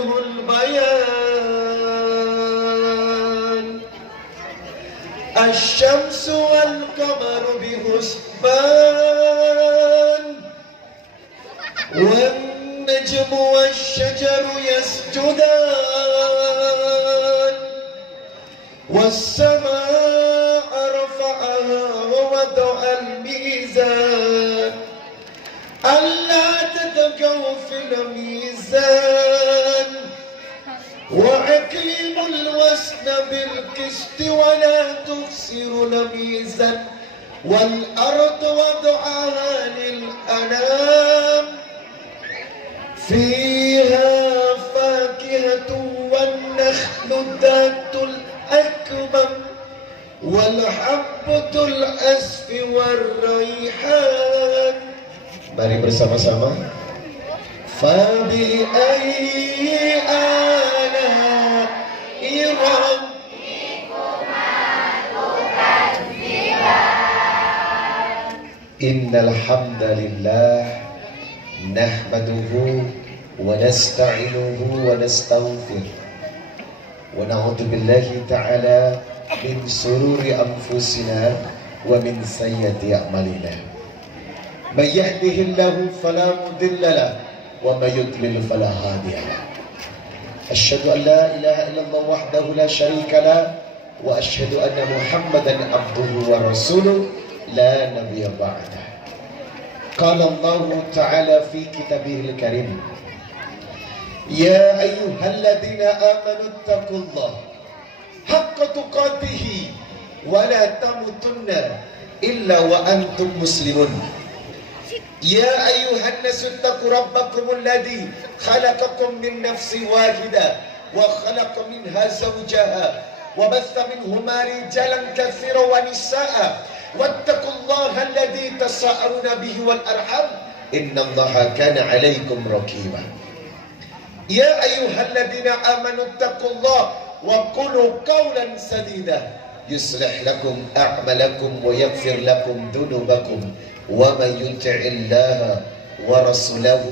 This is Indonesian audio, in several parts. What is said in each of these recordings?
له البيان الشمس والقمر بحسبان والنجم والشجر يسجدان والسماء رفعها ووضع الميزان ألا تطغوا في الميزان وأقيموا الوزن بالقسط ولا تخسروا الميزان والأرض وضعها للأنام فيها فاكهة والنخل ذات الأكمام والحبة الأسف والريحان. Mari bersama-sama. فبأي آلاء ربكما تكذبان. إن الحمد لله نحمده ونستعينه ونستغفره ونعوذ بالله تعالى من شرور أنفسنا ومن سيئات أعمالنا من يهده الله فلا مضل له ومن يضلل فلا هادي له أشهد أن لا إله إلا الله وحده لا شريك له وأشهد أن محمدا عبده ورسوله لا نبي بعده. قال الله تعالى في كتابه الكريم يا أيها الذين آمنوا اتقوا الله حق تقاته ولا تموتن إلا وأنتم مسلمون. يا أيها الناس اتقوا ربكم الذي خلقكم من نفس واحدة وخلق منها زوجها وبث منهما رجالا كثيرا ونساء واتقوا الله الذي تساءلون به والأرحام إن الله كان عليكم رقيبا. يا أيها الذين آمنوا اتقوا الله وقولوا قولا سديدا يصلح لكم أعمالكم ويغفر لكم ذنوبكم ومن يطع الله ورسوله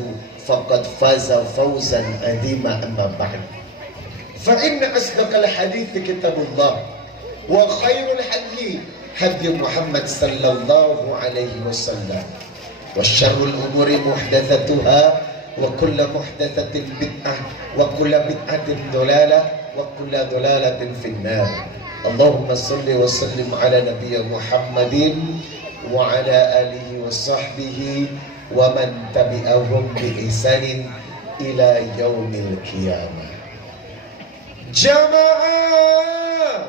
فقد فاز فوزا عظيما. أما بعد فإن أصدق الحديث كتاب الله وخير الحديث هدي محمد صلى الله عليه وسلم وشر الأمور محدثاتها وكل محدثة بدعة وكل بدعة ضلالة وكل ضلالة في النار. اللهم صل وسلم على نبي محمد وعلى آله وصحبه ومن تبعهم بإحسان إلى يوم القيامة. Jamaah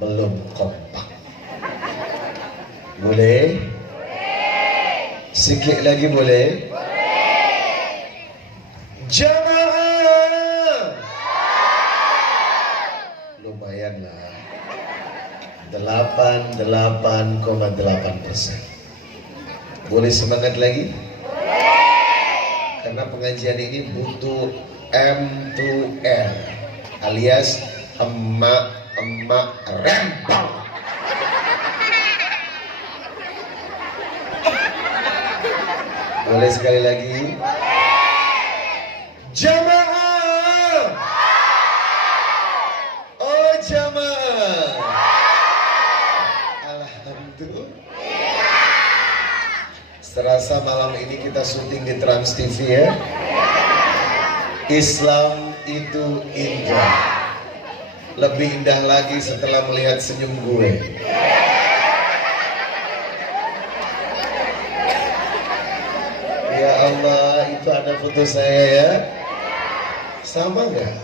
belum kompak. Boleh? Sikit lagi boleh? Jamaah lumayan lah 88,8%. Boleh semangat lagi? Karena pengajian ini butuh M2R alias emak rempong. Boleh sekali lagi? Jamaah. Oh jamaah. Alhamdulillah. Serasa malam ini kita syuting di Trans TV ya. Islam itu indah. Lebih indah lagi setelah melihat senyum gue. Ya Allah, itu ada foto saya ya. Sama nggak?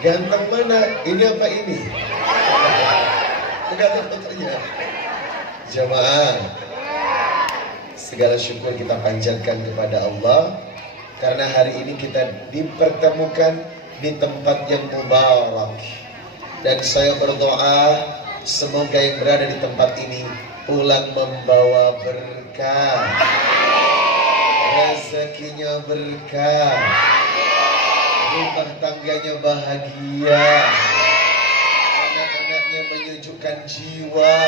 Ganteng mana? Ini apa ini? Ganteng fotonya. Jamaah, segala syukur kita panjatkan kepada Allah karena hari ini kita dipertemukan di tempat yang mubarak. Dan saya berdoa semoga yang berada di tempat ini pulang membawa berkah, rezekinya berkah, rumah tangganya bahagia, anak-anaknya menyejukkan jiwa,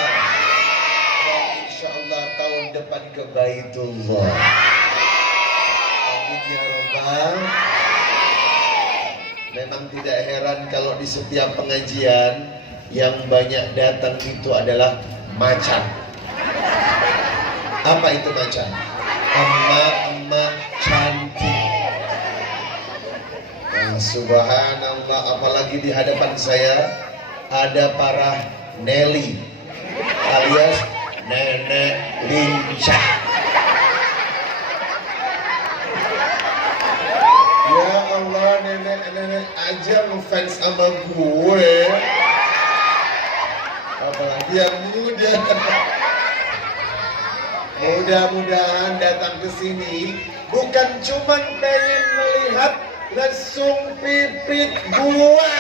dan insya Allah tahun depan ke Baitullah. di setiap pengajian yang banyak datang itu adalah macan. Apa itu macan? Emak-emak cantik. Nah, subhanallah, apalagi di hadapan saya ada para Nelly alias nenek lincah. Ya Allah, nenek-nenek aja ngefans sama gue, apalagi yang muda. Mudah-mudahan datang ke sini bukan cuma pengen melihat lesung pipit gue.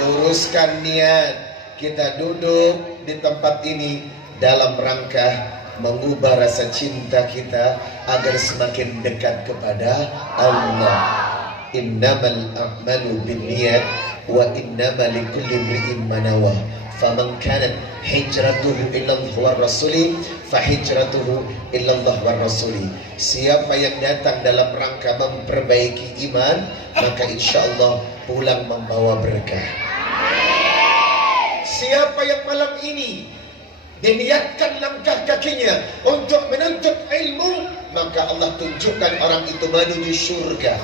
Luruskan niat, kita duduk di tempat ini dalam rangka mengubah rasa cinta kita agar semakin dekat kepada Allah. Innamal a'malu binniyat wa innamal likulli imri'in ma nawa. Faman kanat hijratuhu ila Allah wa rasuli fa hijratuhu ila Allah wa rasuli. Siapa yang datang dalam rangka memperbaiki iman, maka insyaallah pulang membawa berkah. Siapa yang malam ini diniatkan langkah kakinya untuk menuntut ilmu, maka Allah tunjukkan orang itu menuju surga.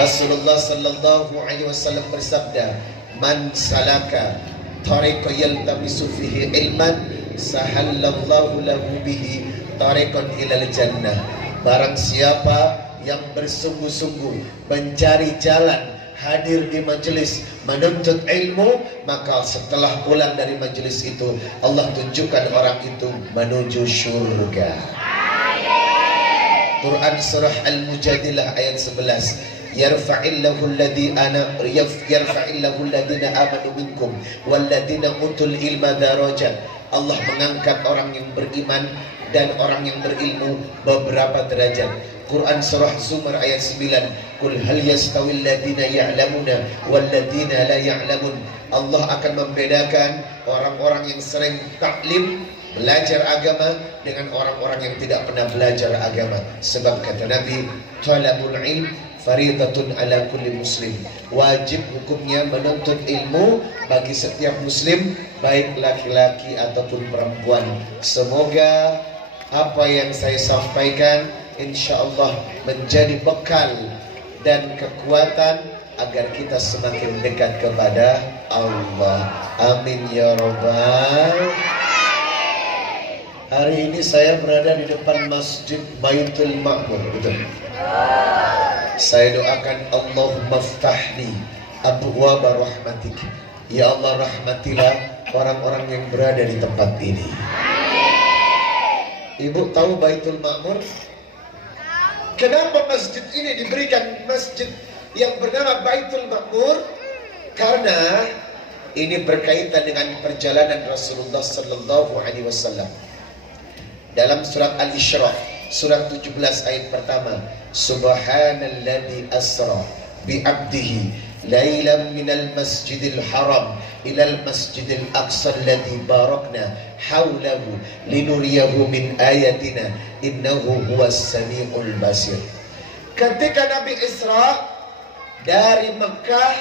Rasulullah sallallahu alaihi wasallam bersabda, "Man salaka tariqan yaltamisu fihi ilman, sahallallahu lahu bihi tariqan ilal jannah." Barang siapa yang bersungguh-sungguh mencari jalan hadir di majelis menuntut ilmu, maka setelah pulang dari majelis itu Allah tunjukkan orang itu menuju surga. Quran surah Al-Mujadilah ayat 11. Yarfa'illahu alladhina amanu minkum walladhina utul ilma darajat. Allah mengangkat orang yang beriman dan orang yang berilmu beberapa derajat. Quran surah Zumar ayat 9. Qul hal yastawil ladina ya'lamuna wal ladina la ya'lamun. Allah akan membedakan orang-orang yang sering taklim belajar agama dengan orang-orang yang tidak pernah belajar agama. Sebab kata Nabi, talabul ilm faridatun ala kulli muslim. Wajib hukumnya menuntut ilmu bagi setiap muslim, baik laki-laki ataupun perempuan. Semoga apa yang saya sampaikan insyaallah menjadi bekal dan kekuatan agar kita semakin dekat kepada Allah. Amin ya rabbal. Hari ini saya berada di depan Masjid Baitul Ma'mur, betul? Saya doakan Allahumma ftahli abwaaba rahmatik. Ya Allah, rahmatilah orang-orang yang berada di tempat ini. Ibu tahu Baitul Ma'mur? Kenapa masjid ini diberikan masjid yang bernama Baitul Ma'mur? Karena ini berkaitan dengan perjalanan Rasulullah sallallahu alaihi wasallam. Dalam surat Al-Isra, surat 17 ayat pertama, Subhanalladzi asra bi'abdihi lailan minal masjidil haram ilal masjidil aqsa alladzi barakna haulahu linuriyahu min ayatina innahu huwas samiul basir. Ketika Nabi Isra dari Mekah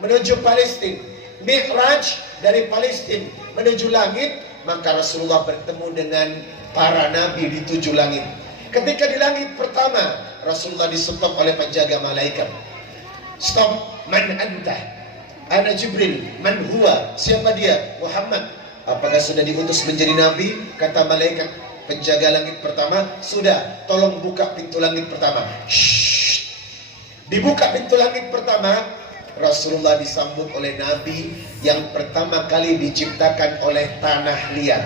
menuju Palestina, Mi'raj dari Palestina menuju langit, maka Rasulullah bertemu dengan para nabi di 7 langit. Ketika di langit pertama, Rasulullah disentop oleh penjaga malaikat. Stop, man anta? Ana Jibril. Man huwa? Siapa dia? Muhammad. Apakah sudah diutus menjadi nabi? Kata malaikat penjaga langit pertama, sudah. Tolong buka pintu langit pertama. Shh. Dibuka pintu langit pertama, Rasulullah disambut oleh nabi yang pertama kali diciptakan oleh tanah liat.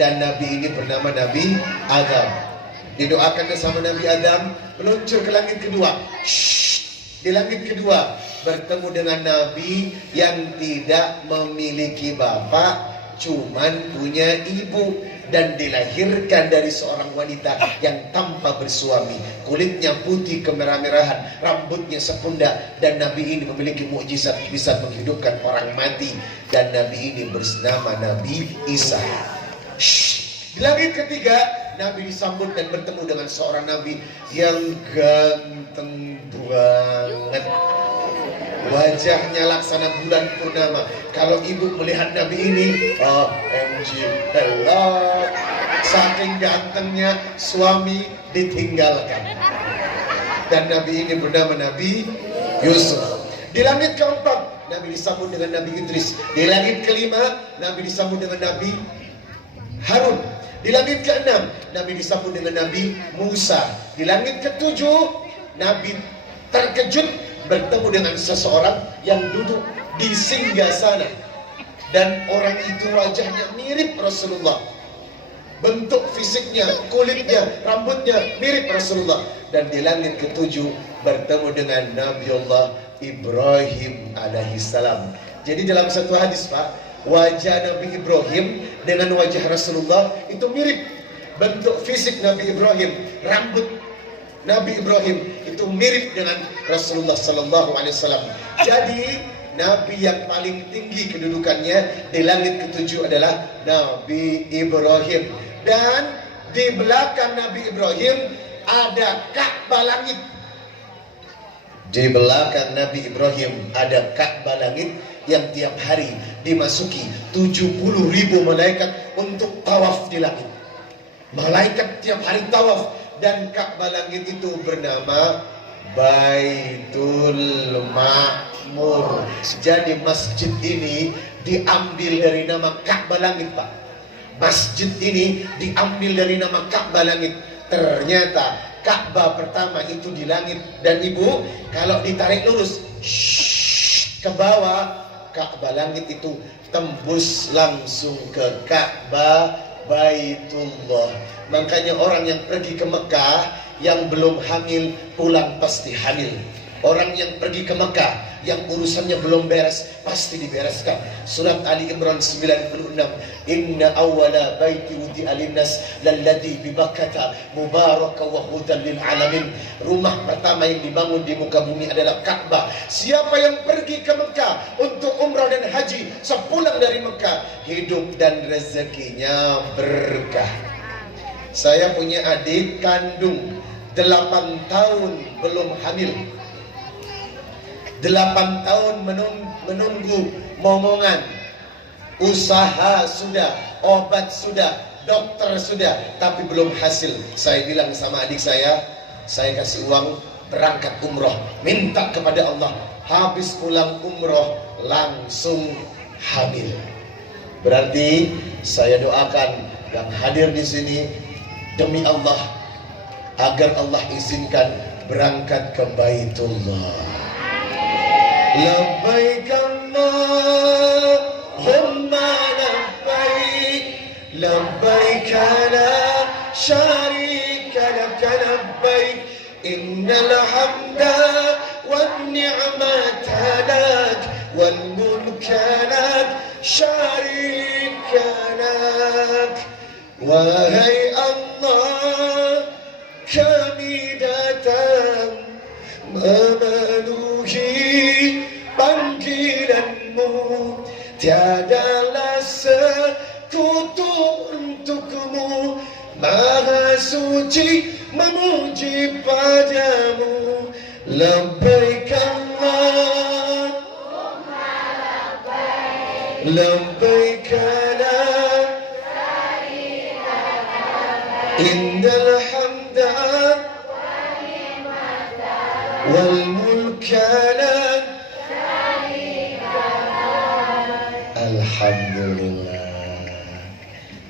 Dan nabi ini bernama Nabi Adam. Didoakan bersama Nabi Adam, meluncur ke langit kedua. Shhh. Di langit kedua bertemu dengan nabi yang tidak memiliki bapak, cuman punya ibu, dan dilahirkan dari seorang wanita yang tanpa bersuami. Kulitnya putih kemerah-merahan, rambutnya sepundak, dan nabi ini memiliki mukjizat bisa menghidupkan orang mati. Dan nabi ini bernama Nabi Isa. Di langit ketiga Nabi disambut dan bertemu dengan seorang Nabi yang ganteng banget. Wajahnya laksana bulan purnama. Kalau ibu melihat Nabi ini, OMG, hello. Saking gantengnya suami ditinggalkan. Dan Nabi ini bernama Nabi Yusuf. Di langit keempat, Nabi disambut dengan Nabi Idris. Di langit kelima, Nabi disambut dengan Nabi Harun. Di langit keenam, Nabi disambut dengan Nabi Musa. Di langit ketujuh, Nabi terkejut bertemu dengan seseorang yang duduk di singgasana. Dan orang itu wajahnya mirip Rasulullah. Bentuk fisiknya, kulitnya, rambutnya mirip Rasulullah. Dan di langit ketujuh bertemu dengan Nabiullah Ibrahim alaihissalam. Jadi dalam satu hadis, Pak, wajah Nabi Ibrahim dengan wajah Rasulullah itu mirip. Bentuk fisik Nabi Ibrahim, rambut Nabi Ibrahim itu mirip dengan Rasulullah sallallahu alaihi wasallam. Jadi Nabi yang paling tinggi kedudukannya di langit ketujuh adalah Nabi Ibrahim. Dan di belakang Nabi Ibrahim ada Ka'bah langit. Di belakang Nabi Ibrahim ada Ka'bah langit yang tiap hari dimasuki 70.000 malaikat untuk tawaf di langit. Malaikat tiap hari tawaf. Dan Ka'bah langit itu bernama Baitul Ma'mur. Jadi masjid ini diambil dari nama Ka'bah langit, Pak. Masjid ini diambil dari nama Ka'bah langit. Ternyata Ka'bah pertama itu di langit. Dan ibu, kalau ditarik lurus ke bawah, Ka'bah langit itu tembus langsung ke Ka'bah Baitullah. Makanya orang yang pergi ke Mekah yang belum hamil pulang pasti hamil. Orang yang pergi ke Mekah yang urusannya belum beres pasti dibereskan. Surat Ali Imran 96. Inna awwala baiti wudi'a linnas lalladzi bi Bakkah mubaraka wa hudan lil alamin. Rumah pertama yang dibangun di muka bumi adalah Ka'bah. Siapa yang pergi ke Mekah untuk umrah dan haji, sepulang dari Mekah hidup dan rezekinya berkah. Saya punya adik kandung 8 tahun belum hamil. 8 tahun menunggu momongan. Usaha sudah, obat sudah, dokter sudah, tapi belum hasil. Saya bilang sama adik saya kasih uang berangkat umroh, minta kepada Allah. Habis pulang umroh langsung hamil. Berarti saya doakan yang hadir di sini demi Allah agar Allah izinkan berangkat ke Baitullah. Labbaik Allahumma labbaik, labbaik la syarika laka labbaik, innal hamda wan ni'mata lak wal mulka la syarika lak. Wahai Allah, kami datang memenuhi panggilanmu. Tiadalah sekutu untukmu, Maha suci memuji padamu. Labbaik Allahumma labbaik, labbaik la syarika lak, innal hamda wal mulka la syarika lak. Alhamdulillah.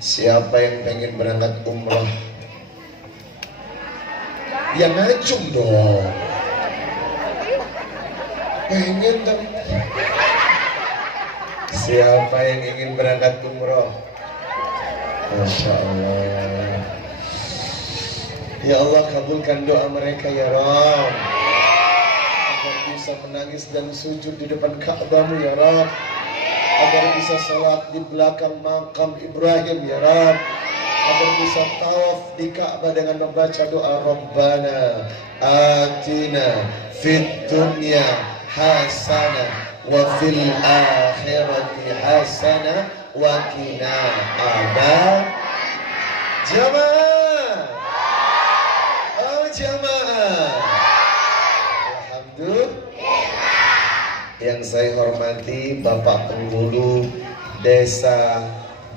Siapa yang pengen berangkat umrah? Yang ngacung dong. Pengen dong. Siapa yang ingin berangkat umrah? Masya Allah. Ya Allah, kabulkan doa mereka ya Rabb, agar bisa menangis dan sujud di depan Ka'bahmu ya Rabb, agar bisa salat di belakang makam Ibrahim ya Rabb, agar bisa tawaf di Ka'bah dengan membaca doa Rabbana atina fid dunya hasanah wa fil akhirati hasanah wa qina adzaban. Jamaah. Oh jamaah. Alhamdulillah. Yang saya hormati Bapak Penghulu Desa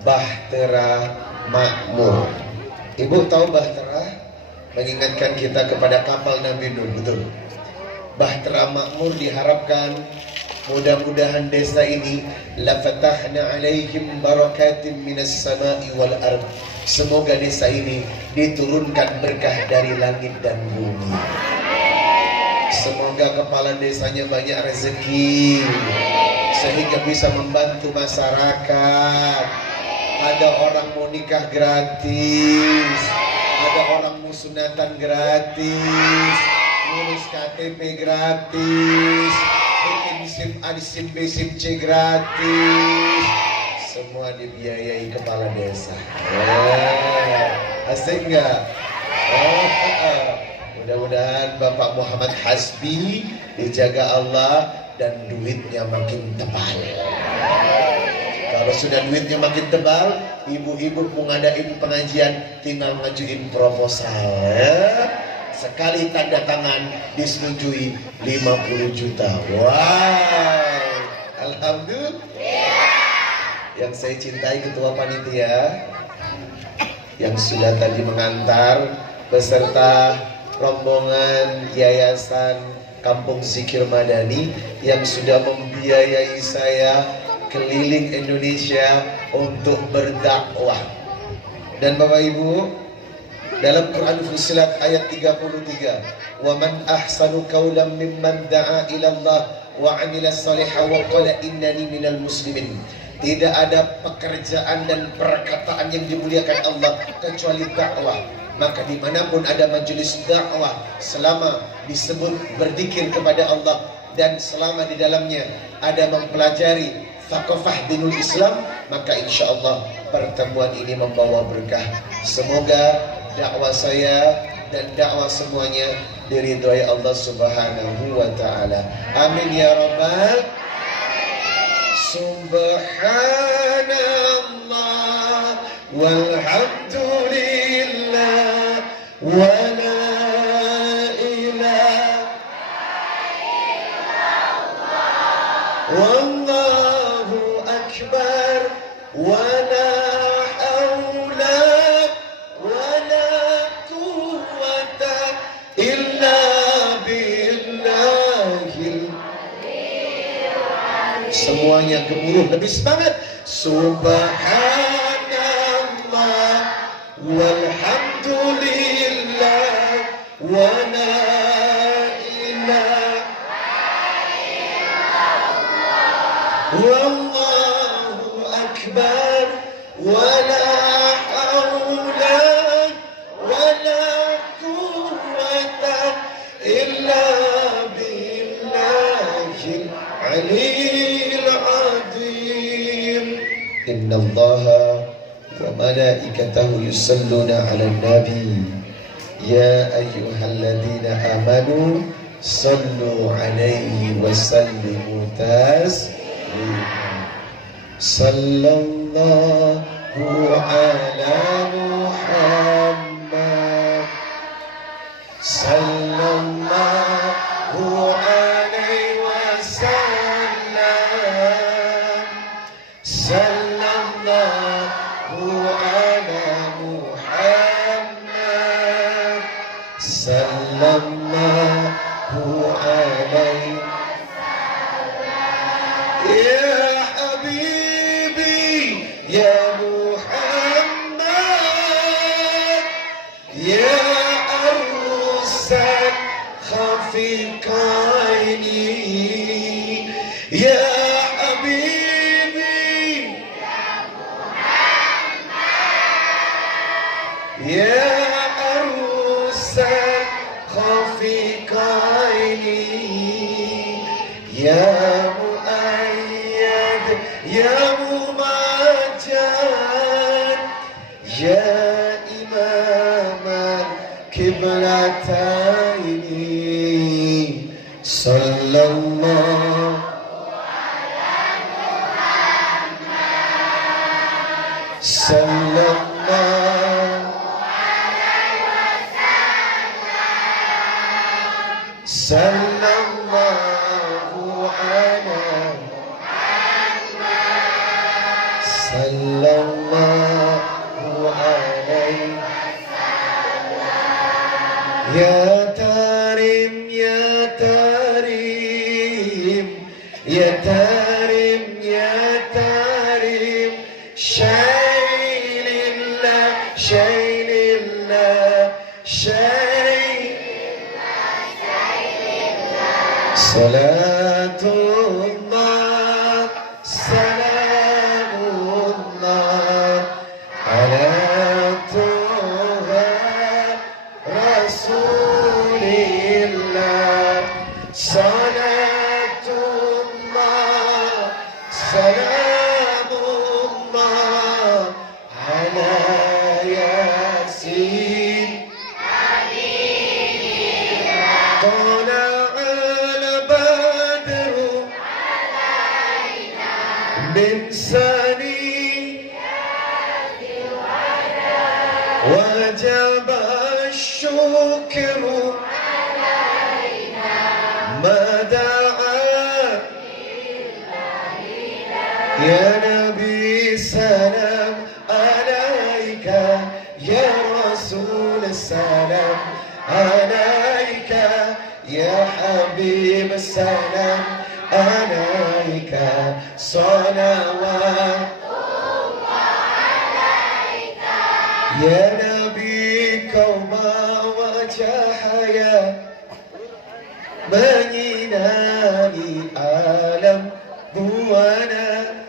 Bahtera Makmur. Ibu tahu Bahtera? Mengingatkan kita kepada kapal Nabi Nuh, betul? Bahtera Makmur diharapkan mudah-mudahan desa ini la fatahna alaihim barakatim minas sama'i wal ard. Semoga desa ini diturunkan berkah dari langit dan bumi. Semoga kepala desanya banyak rezeki sehingga bisa membantu masyarakat. Ada orang mau nikah gratis, ada orang mau sunatan gratis, ngurus KTP gratis, bikin SIM A, SIM B, SIM C gratis. Semua dibiayai kepala desa. Asik nggak? Mudah-mudahan Bapak Muhammad Hasbi dijaga Allah dan duitnya makin tebal. Kalau sudah duitnya makin tebal, ibu-ibu mau ngadain pengajian tinggal ngajuin proposal. Sekali tanda tangan disetujui 50 juta. Wow, alhamdulillah. Yang saya cintai ketua panitia yang sudah tadi mengantar beserta rombongan Yayasan Kampung Zikir Madani yang sudah membiayai saya keliling Indonesia untuk berdakwah. Dan Bapak Ibu, dalam Quran Fussilat ayat 33, "Wa man ahsanu qawlan mimman da'a ila Allah wa 'amila shalihan wa qala innani minal muslimin." Tidak ada pekerjaan dan perkataan yang dimuliakan Allah kecuali dakwah. Maka dimanapun ada majelis dakwah, selama disebut berzikir kepada Allah dan selama di dalamnya ada mempelajari thaqafah dinul Islam, maka insya Allah pertemuan ini membawa berkah. Semoga dakwah saya dan dakwah semuanya diridhoi Allah Subhanahu wa taala. Amin ya rabbal. Subhanallah walhamdulillah wa la ilaha illallah wallahu akbar wa la haula wa la quwwata illa billahil. Semuanya gemuruh lebih semangat. Subhanallah walhamdulillah wa la ilaha illallah wallahu akbar wa la haula wa la quwwata illa billahil aliyyil azim. Innallaha wa malaikatahu yusalluna 'alan nabi ya ayyuhalladzina amanu sallu 'alaihi wa sallimu taslima. Sallallahu ala Muhammad sallallahu alaihi wasallam. Sallallahu ala Muhammad sallallahu alaihi wasallam. Ya habibi ya Muhammad ya arusan khafiqaini ya habibi ya arusan khafiqaini ya muayyad ya mumajjad ya imaman kiblataini. Sallallahu sallallahu sallallahu alaihi sallallahu alaihi ya tarim ya tarim ya tarim ya tarim syailillah syailillah salatullah salamullah ala tuha rasulillah salatullah salamullah ala yasin من ثاني وجب الشكر علينا ما دعا يا نبي سلام عليك يا رسول السلام عليك يا حبيب السلام عليك صلوات عليك يا نبي كوما وجهيا menyinari alam buana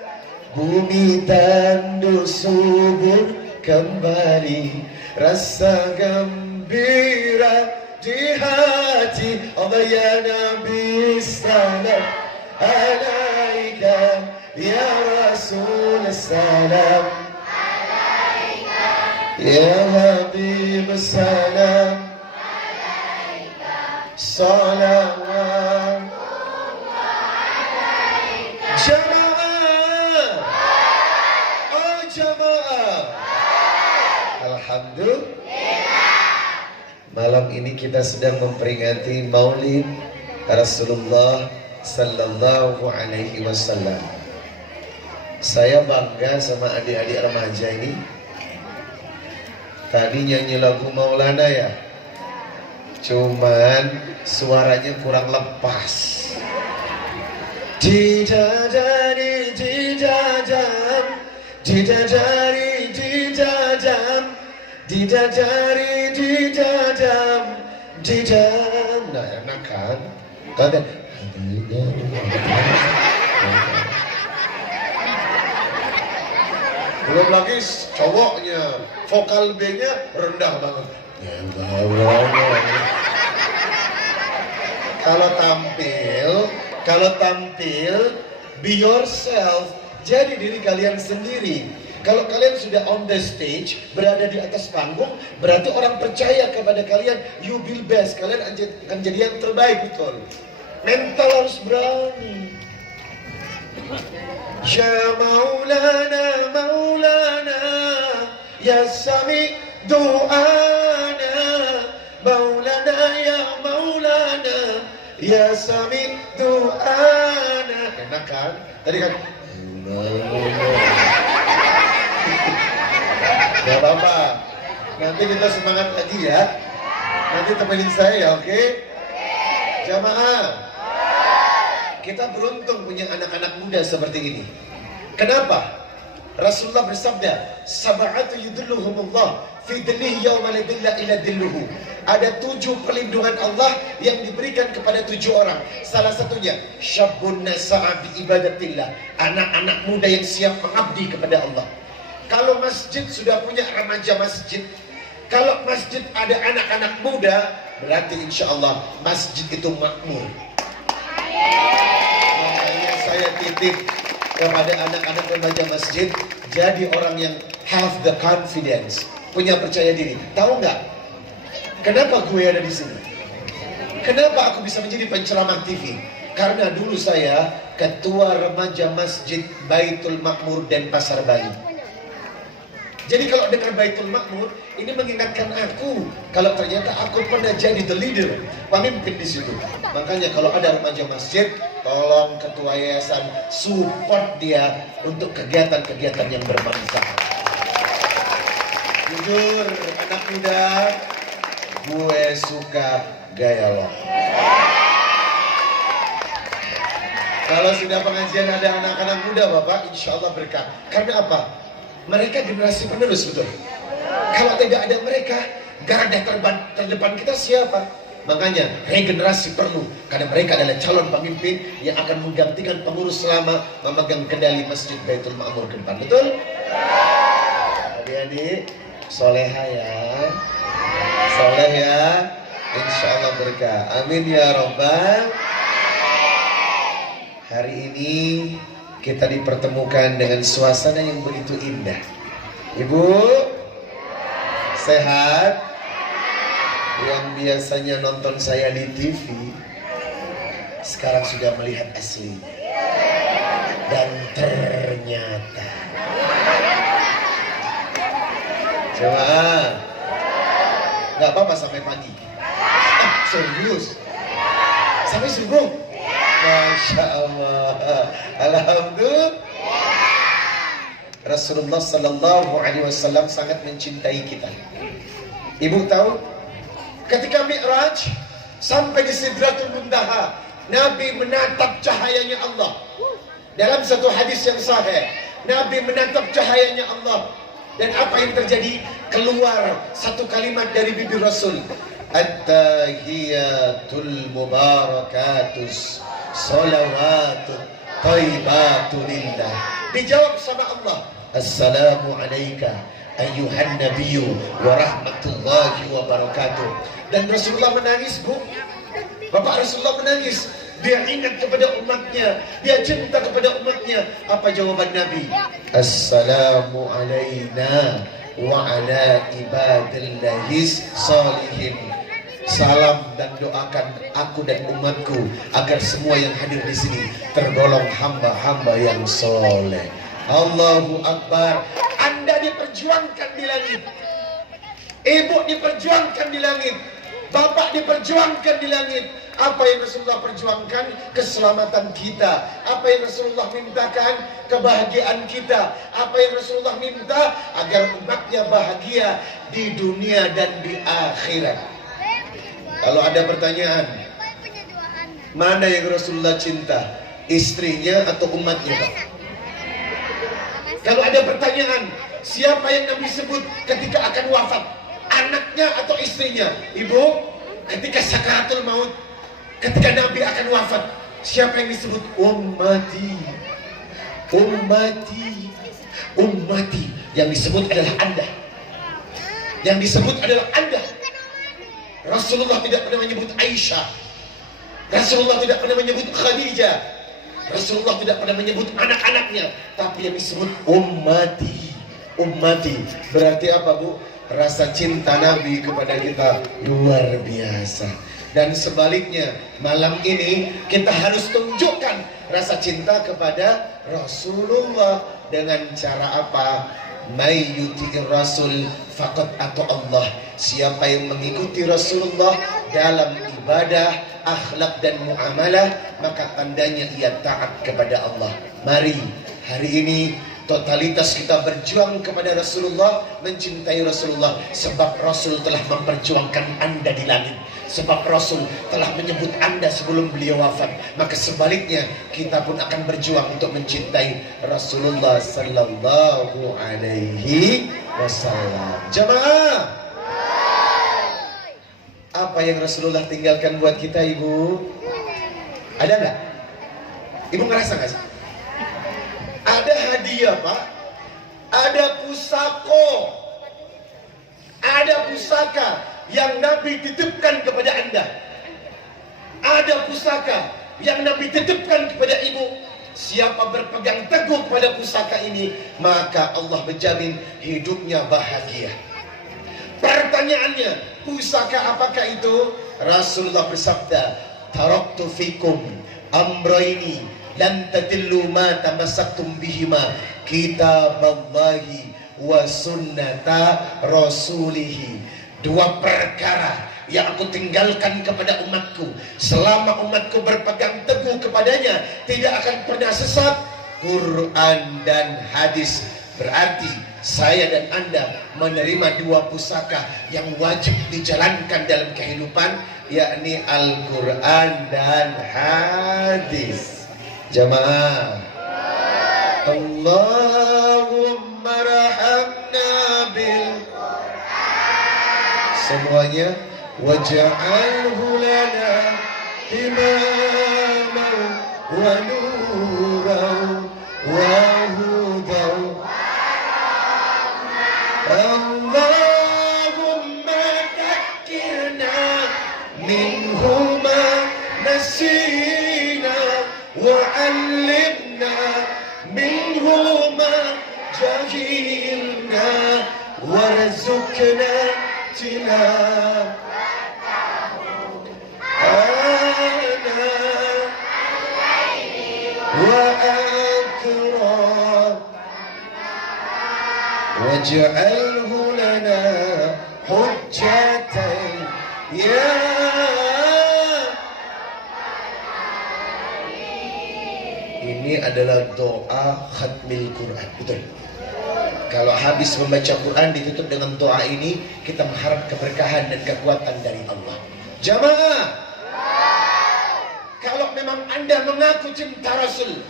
bumi tandus subur kembali rasa gembira di hati Allah ya Nabi salam alaika ya Rasul salam alaika ya Habib salam alaika salawat jamaah oh jamaah alhamdulillah malam ini kita sedang memperingati Maulid Rasulullah Sallallahu Alaihi Wasallam. Saya bangga sama adik-adik remaja ini. Tadi nyanyi lagu Maulana ya, cuman suaranya kurang lepas. Didadari didadam, didadari didadam, didadari didadam, didadam. Nah enak kan? Kan? Belum lagi cowoknya, vokal B-nya rendah banget. Kalau tampil, be yourself, jadi diri kalian sendiri. Kalau kalian sudah on the stage, berada di atas panggung, berarti orang percaya kepada kalian, you will best, kalian akan jadi yang terbaik, betul. Mental harus berani. Ya Maulana, Maulana, Ya Sami doana, Maulana, Ya Maulana, Ya Sami doana. Enak kan? Tadi kan gak apa-apa, nanti kita semangat lagi ya. Nanti temenin saya ya, oke? Jamaah, kita beruntung punya anak-anak muda seperti ini. Kenapa? Rasulullah bersabda, sab'atu yudhilluhumullah fi dhillihi yawma la dhilla illa dhilluhu. Ada 7 perlindungan Allah yang diberikan kepada 7 orang. Salah satunya syabun nasa'a bi ibadatillah, anak-anak muda yang siap mengabdi kepada Allah. Kalau masjid sudah punya remaja masjid, kalau masjid ada anak-anak muda, berarti insya Allah masjid itu makmur. Makanya saya titip kepada anak-anak remaja masjid, jadi orang yang have the confidence, punya percaya diri. Tahu nggak? Kenapa gue ada di sini? Kenapa aku bisa menjadi penceramah TV? Karena dulu saya ketua remaja masjid Baitul Makmur dan Pasar Bali. Jadi kalau dengar Baitul Makmur, ini mengingatkan aku kalau ternyata aku pernah jadi the leader, pemimpin di situ. Makanya kalau ada remaja masjid, tolong ketua yayasan support dia untuk kegiatan-kegiatan yang bermanfaat. Jujur, anak muda, gue suka gaya lo. Kalau sudah pengajian ada anak-anak muda Bapak, insya Allah berkah. Karena apa? Mereka generasi penerus, betul. Kalau tidak ada mereka, garda terdepan kita siapa? Makanya regenerasi perlu, karena mereka adalah calon pemimpin yang akan menggantikan pengurus lama memegang kendali Masjid Baitul Ma'mur ke depan, betul? Adik-adik, soleha ya, soleh ya, insya Allah berkah. Amin ya Rabbal. Hari ini kita dipertemukan dengan suasana yang begitu indah. Ibu sehat? Yang biasanya nonton saya di TV sekarang sudah melihat asli. Dan ternyata coba nggak apa-apa sampai pagi. Serius? Sampai subuh? Masya Allah. Alhamdulillah. Rasulullah Sallallahu Alaihi Wasallam sangat mencintai kita. Ibu tahu, ketika Mi'raj sampai di Sidratul Muntaha, Nabi menatap cahayanya Allah. Dalam satu hadis yang sahih, Nabi menatap cahayanya Allah. Dan apa yang terjadi? Keluar satu kalimat dari bibir Rasul, At-tahiyatul mubarakatus salawatut thayyibatu lillah. Dijawab sama Allah, Assalamu alayka ayyuhan nabiyyu wa rahmatullahi wa barakatuh. Dan Rasulullah menangis, Bu. Bapak Rasulullah menangis. Dia ingat kepada umatnya, dia cinta kepada umatnya. Apa jawaban Nabi? Assalamu alayna wa ala ibadillahis salihin. Salam dan doakan aku dan umatku agar semua yang hadir di sini tergolong hamba-hamba yang soleh. Allahu Akbar. Anda diperjuangkan di langit, ibu diperjuangkan di langit, bapak diperjuangkan di langit. Apa yang Rasulullah perjuangkan? Keselamatan kita. Apa yang Rasulullah mintakan? Kebahagiaan kita. Apa yang Rasulullah minta? Agar umatnya bahagia di dunia dan di akhirat. Kalau ada pertanyaan, mana yang Rasulullah cinta? Istrinya atau umatnya, Pak? Kalau ada pertanyaan, siapa yang Nabi sebut ketika akan wafat? Anaknya atau istrinya? Ibu, ketika sakaratul maut, ketika Nabi akan wafat, siapa yang disebut? Ummati, ummati, ummati. Yang disebut adalah Anda. Yang disebut adalah Anda. Rasulullah tidak pernah menyebut Aisyah. Rasulullah tidak pernah menyebut Khadijah. Rasulullah tidak pernah menyebut anak-anaknya. Tapi yang disebut ummati, ummati. Berarti apa, Bu? Rasa cinta Nabi kepada kita luar biasa. Dan sebaliknya, malam ini kita harus tunjukkan rasa cinta kepada Rasulullah. Dengan cara apa? May yuti'ir Rasul faqad atau Allah. Siapa yang mengikuti Rasulullah dalam ibadah, akhlak dan muamalah, maka tandanya ia taat kepada Allah. Mari hari ini totalitas kita berjuang kepada Rasulullah, mencintai Rasulullah. Sebab Rasul telah memperjuangkan Anda di langit. Sebab Rasul telah menyebut Anda sebelum beliau wafat. Maka sebaliknya kita pun akan berjuang untuk mencintai Rasulullah Sallallahu Alaihi Wasallam. Jamaah, apa yang Rasulullah tinggalkan buat kita, Ibu? Ada nggak? Ibu ngerasa nggak sih? Ada hadiah, Pak. Ada pusako. Ada pusaka yang Nabi titipkan kepada Anda. Ada pusaka yang Nabi titipkan kepada Ibu. Siapa berpegang teguh pada pusaka ini, maka Allah menjamin hidupnya bahagia. Pertanyaannya, pusaka apakah itu? Rasulullah bersabda, taraktu fikum amrayni lan tadillu ma tamassaktum bihima, kitaballahi wa sunnata rasulihi. Dua perkara yang aku tinggalkan kepada umatku, selama umatku berpegang teguh kepadanya tidak akan pernah sesat, Quran dan hadis. Berarti saya dan Anda menerima dua pusaka yang wajib dijalankan dalam kehidupan, yakni Al-Quran dan hadis. Jamaah, Allahumma rahamna bil Quran. Semuanya, waj'alhu lana imaman wa nuran wa hudan. Allahumma dhakkirna minhu ma nasina wa 'allimna minhu ma jahilna warzuqna tilawatahu ana wa akram waj'alhu lana hujjatan ya. Ini adalah doa khatmil Quran, betul? Kalau habis membaca Quran ditutup dengan doa ini, kita mengharap keberkahan dan kekuatan dari Allah. Jamaah, kalau memang Anda mengaku cinta Rasul,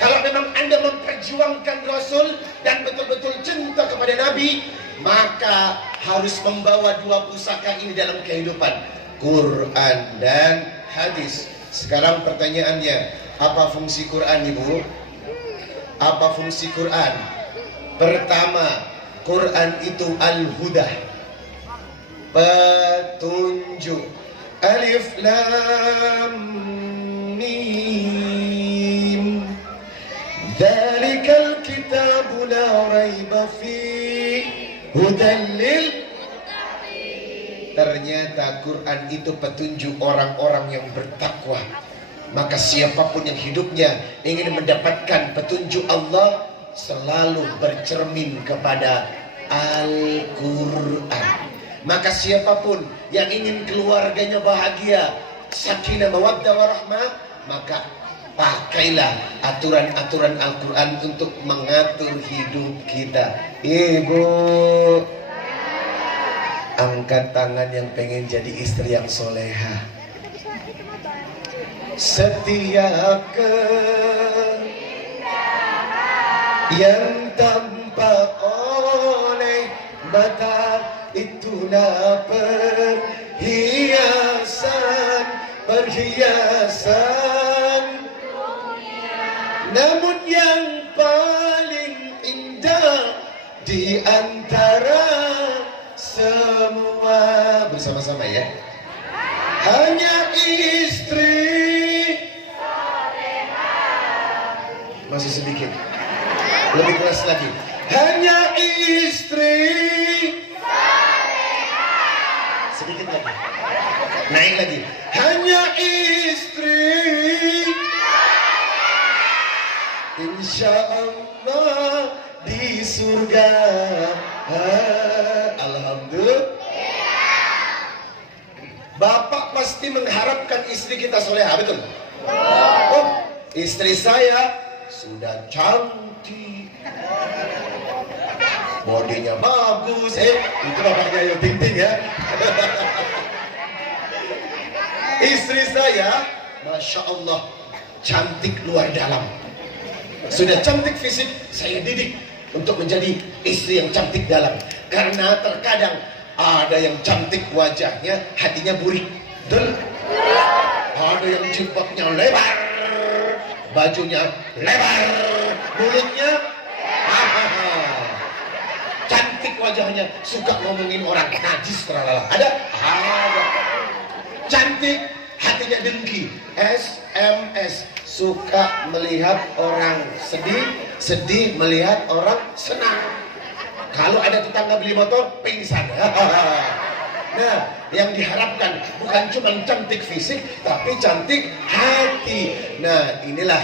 kalau memang Anda memperjuangkan Rasul dan betul-betul cinta kepada Nabi, maka harus membawa dua pusaka ini dalam kehidupan, Quran dan hadis. Sekarang pertanyaannya, apa fungsi Quran, Ibu? Apa fungsi Quran? Pertama, Quran itu al-huda, petunjuk. Alif lam mim. Dzalikal kitabu la raiba fihi hudan lil. Ternyata Quran itu petunjuk orang-orang yang bertakwa. Maka siapapun yang hidupnya ingin mendapatkan petunjuk Allah, selalu bercermin kepada Al-Quran. Maka siapapun yang ingin keluarganya bahagia, sakinah mawaddah warahmah, maka pakailah aturan-aturan Al-Quran untuk mengatur hidup kita. Ibu, angkat tangan yang pengen jadi istri yang soleha. Setiap yang tampak oleh mata itulah perhiasan dunia. Namun yang paling indah di antara semua, bersama-sama ya, hanya istri. Masih sedikit, lebih keras lagi. Hanya istri. Sedikit lagi, naik lagi. Hanya istri. Insya Allah di surga. Alhamdulillah. Bapak pasti mengharapkan istri kita soleha, betul? Oh, istri saya sudah cantik, bodinya bagus, itu bapaknya Ayu Ting Ting ya. Istri saya, Masya Allah, cantik luar dalam. Sudah cantik fisik, saya didik untuk menjadi istri yang cantik dalam. Karena terkadang ada yang cantik wajahnya, hatinya burik. Dan ada yang jilbabnya lebar, bajunya lebar, mulutnya cantik wajahnya, suka ngomongin orang najis terlalu. Ada? Ada. Cantik, hatinya dengki, SMS, suka melihat orang sedih, sedih melihat orang senang. Kalau ada tetangga beli motor, pingsan. Nah, yang diharapkan bukan cuma cantik fisik, tapi cantik hati. Nah, inilah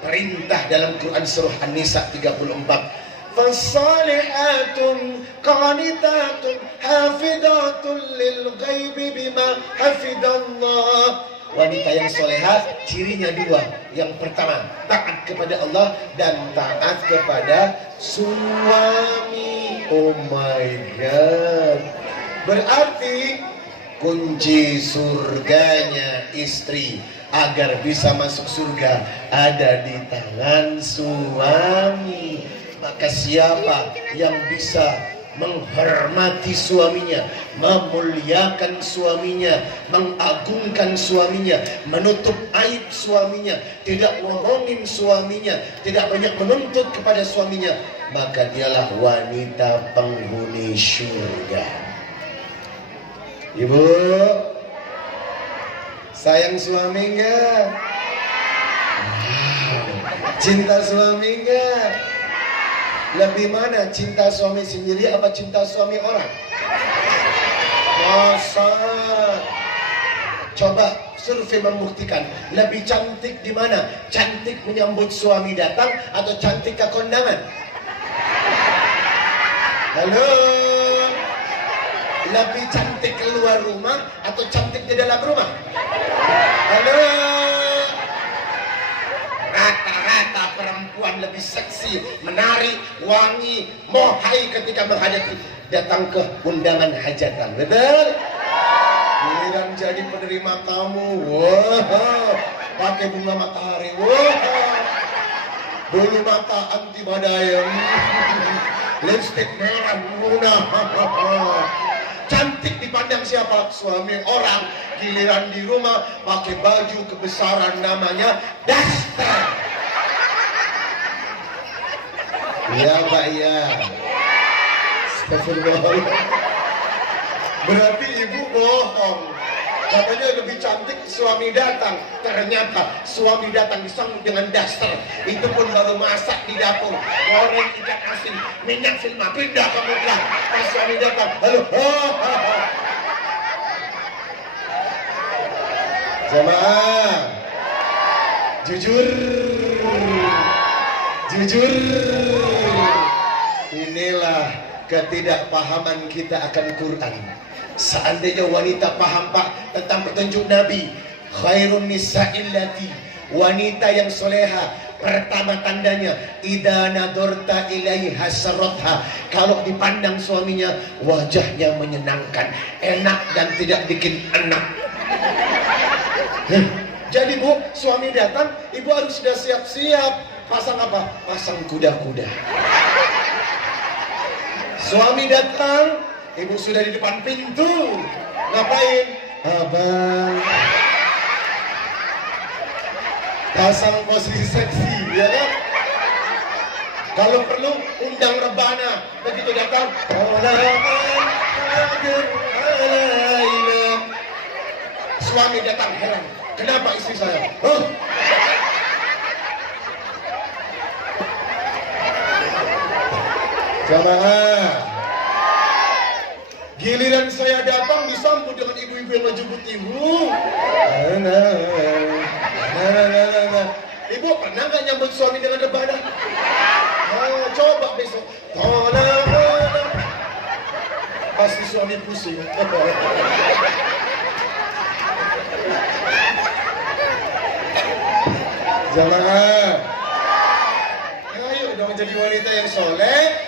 perintah dalam Quran surah An-Nisa 34. Fasalihatun qanitatun hafidatun lil ghaibi bima hafidallah. Wanita yang soleha cirinya dua. Yang pertama, taat kepada Allah dan taat kepada suami. Oh my God. Berarti kunci surganya istri agar bisa masuk surga ada di tangan suami. Maka siapa yang bisa menghormati suaminya, memuliakan suaminya, mengagungkan suaminya, menutup aib suaminya, tidak ngomongin suaminya, tidak banyak menuntut kepada suaminya, maka dialah wanita penghuni surga. Ibu, sayang suami enggak? Cinta suami enggak? Lebih mana, cinta suami sendiri apa cinta suami orang? Masa? Coba survei membuktikan, lebih cantik di mana? Cantik menyambut suami datang atau cantik ke kondangan? Halo? Lebih cantik keluar rumah atau cantik di dalam rumah? Halo? Rata-rata perempuan lebih seksi, menarik, wangi, mohai ketika menghadapi datang ke undangan hajatan. Betul? Giliran jadi penerima tamu, wow, pakai bunga matahari, wow, bulu mata anti badai, lipstick merah muda, cantik dipandang siapa? Suami orang. Giliran di rumah pakai baju kebesaran namanya daster. Iya Pak, iya. Astagfirullah. Berarti ibu bohong. Katanya lebih cantik suami datang. Ternyata suami datang disambut dengan daster. Itu pun baru masak di dapur. Goreng ikan asin, minyak silma, pindah ke muka. Pas suami datang, halo, jamaah, jujur, inilah ketidakpahaman kita akan Quran. Seandainya wanita paham Pak tentang petunjuk Nabi, khairun nisa'illati, wanita yang soleha, pertama tandanya idza nadorta ilaiha sarratha, kalau dipandang suaminya wajahnya menyenangkan, enak dan tidak bikin enak. Jadi Bu, suami datang, ibu harus sudah siap-siap. Pasang apa? Pasang kuda-kuda. Suami datang, ibu sudah di depan pintu. Ngapain? Abang. Pasang posisi seksi, ya kan? Kalau perlu undang rebana. Begitu datang, suami datang heran. Kenapa istri saya? Jamaah, giliran saya datang disambut dengan ibu-ibu yang ngejemput ibu. Ibu pernah nggak nyambut suami dengan rebana? Coba besok. Pasti suami pusing. Jamaah, ayo dong jadi wanita yang soleh.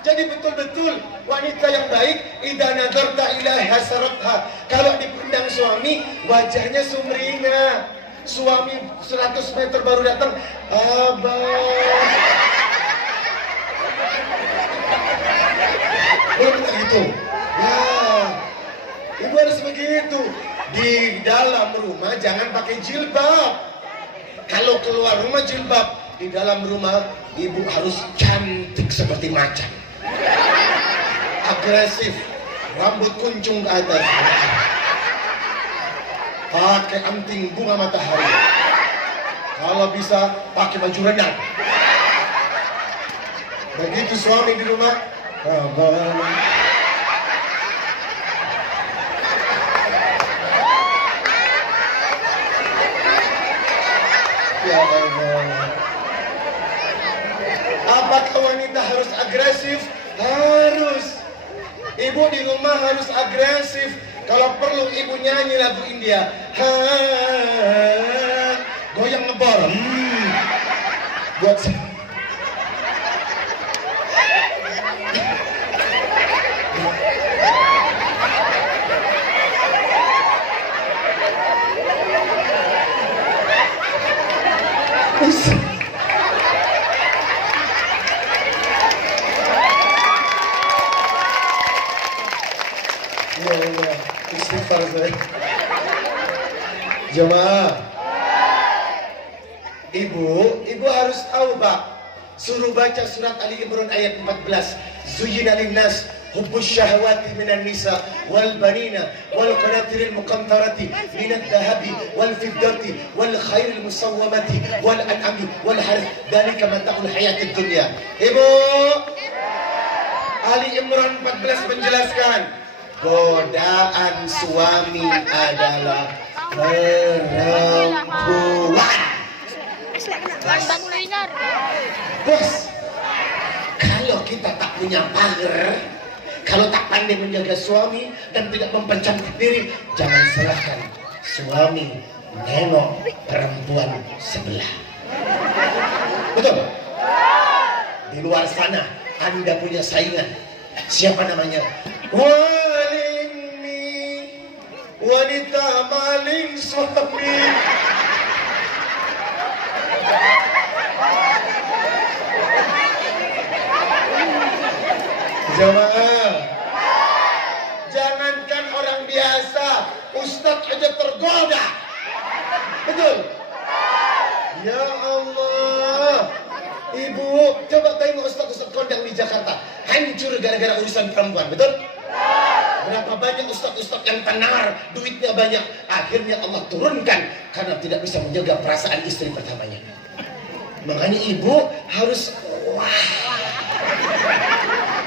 Jadi betul-betul wanita yang baik. Idza nadarta ilaiha sarratha, kalau dipandang suami wajahnya sumringah. Suami 100 meter baru datang, abang. Belum gitu. Ya, ibu harus begitu. Di dalam rumah jangan pakai jilbab. Kalau keluar rumah jilbab, di dalam rumah ibu harus cantik seperti macan. Agresif, rambut kuncung ke atas. Pakai anting bunga matahari. Kalau bisa pakai baju renang. Begitu suami di rumah, abang. Ya Allah. Apakah wanita agresif? Harus. Ibu di rumah harus agresif. Kalau perlu ibu nyanyi lagu India. Goyang ngebor. Buat istighfar saya. Jemaah, ibu harus tahu, Pak. Suruh baca surat Ali Imran ayat 14. Zuyyina linnas hubbus syahawati minan nisa wal banina wal qanatiril muqantarati minad dhahabi wal fiddati wal khairil musawwamati wal an'ami wal harth dzalika mata'ul hayatid dunya. Ibu, Ali Imran 14 menjelaskan godaan suami adalah perempuan. Bos, kalau kita tak punya pagar, kalau tak pandai menjaga suami dan tidak mempercantik diri, jangan salahkan suami nengok perempuan sebelah. Betul? Di luar sana Anda punya saingan. Siapa namanya? Walimi, wanita maling suami. Jemaah, jangankan orang biasa, ustadz aja tergoda. Betul? Ya Allah, ibu, coba tengok ustadz-ustadz kondang di Jakarta, hancur gara-gara urusan perempuan. Betul? Berapa banyak ustadz-ustadz yang tenar, duitnya banyak, akhirnya Allah turunkan karena tidak bisa menjaga perasaan istri pertamanya. Makanya ibu harus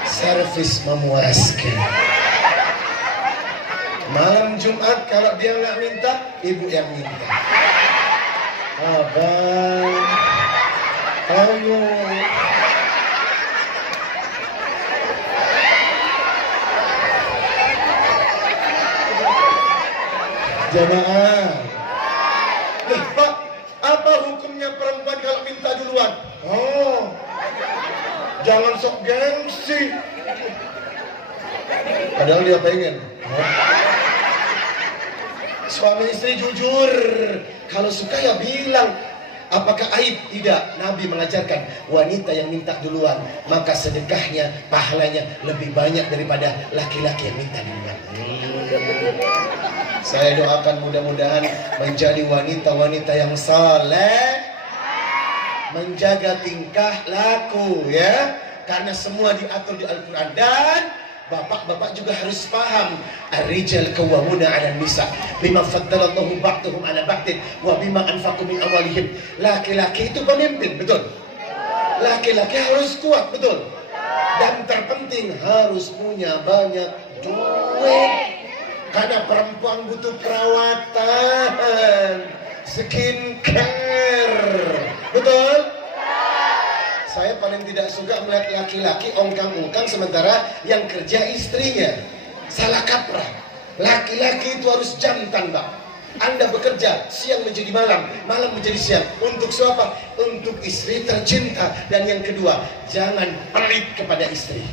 servis memuaskan. Malam Jumat kalau dia nggak minta, ibu yang minta. Abang, ayo. Jemaah. Pak, apa hukumnya perempuan kalau minta duluan? Oh, jangan sok gengsi. Padahal dia pengen. Suami istri jujur. Kalau suka ya bilang. Apakah aib? Tidak. Nabi mengajarkan wanita yang minta duluan, maka sedekahnya, pahalanya lebih banyak daripada laki-laki yang minta duluan. Saya doakan mudah-mudahan menjadi wanita-wanita yang saleh, menjaga tingkah laku, ya, karena semua diatur di Al-Quran. Dan bapak-bapak juga harus paham, ar-rijal qawwamuna 'alan nisa bima faddalallahu ba'dahum 'ala ba'din wa bima anfaqu min amwalihim. Laki-laki itu pemimpin, betul? Laki-laki harus kuat, betul? Dan terpenting harus punya banyak duit. Karena perempuan butuh perawatan, skincare, betul? Saya paling tidak suka melihat laki-laki ongkang-ongkang sementara yang kerja istrinya. Salah kaprah. Laki-laki itu harus jantan, Pak. Anda bekerja siang menjadi malam, malam menjadi siang. Untuk siapa? Untuk istri tercinta. Dan yang kedua, jangan pelit kepada istri.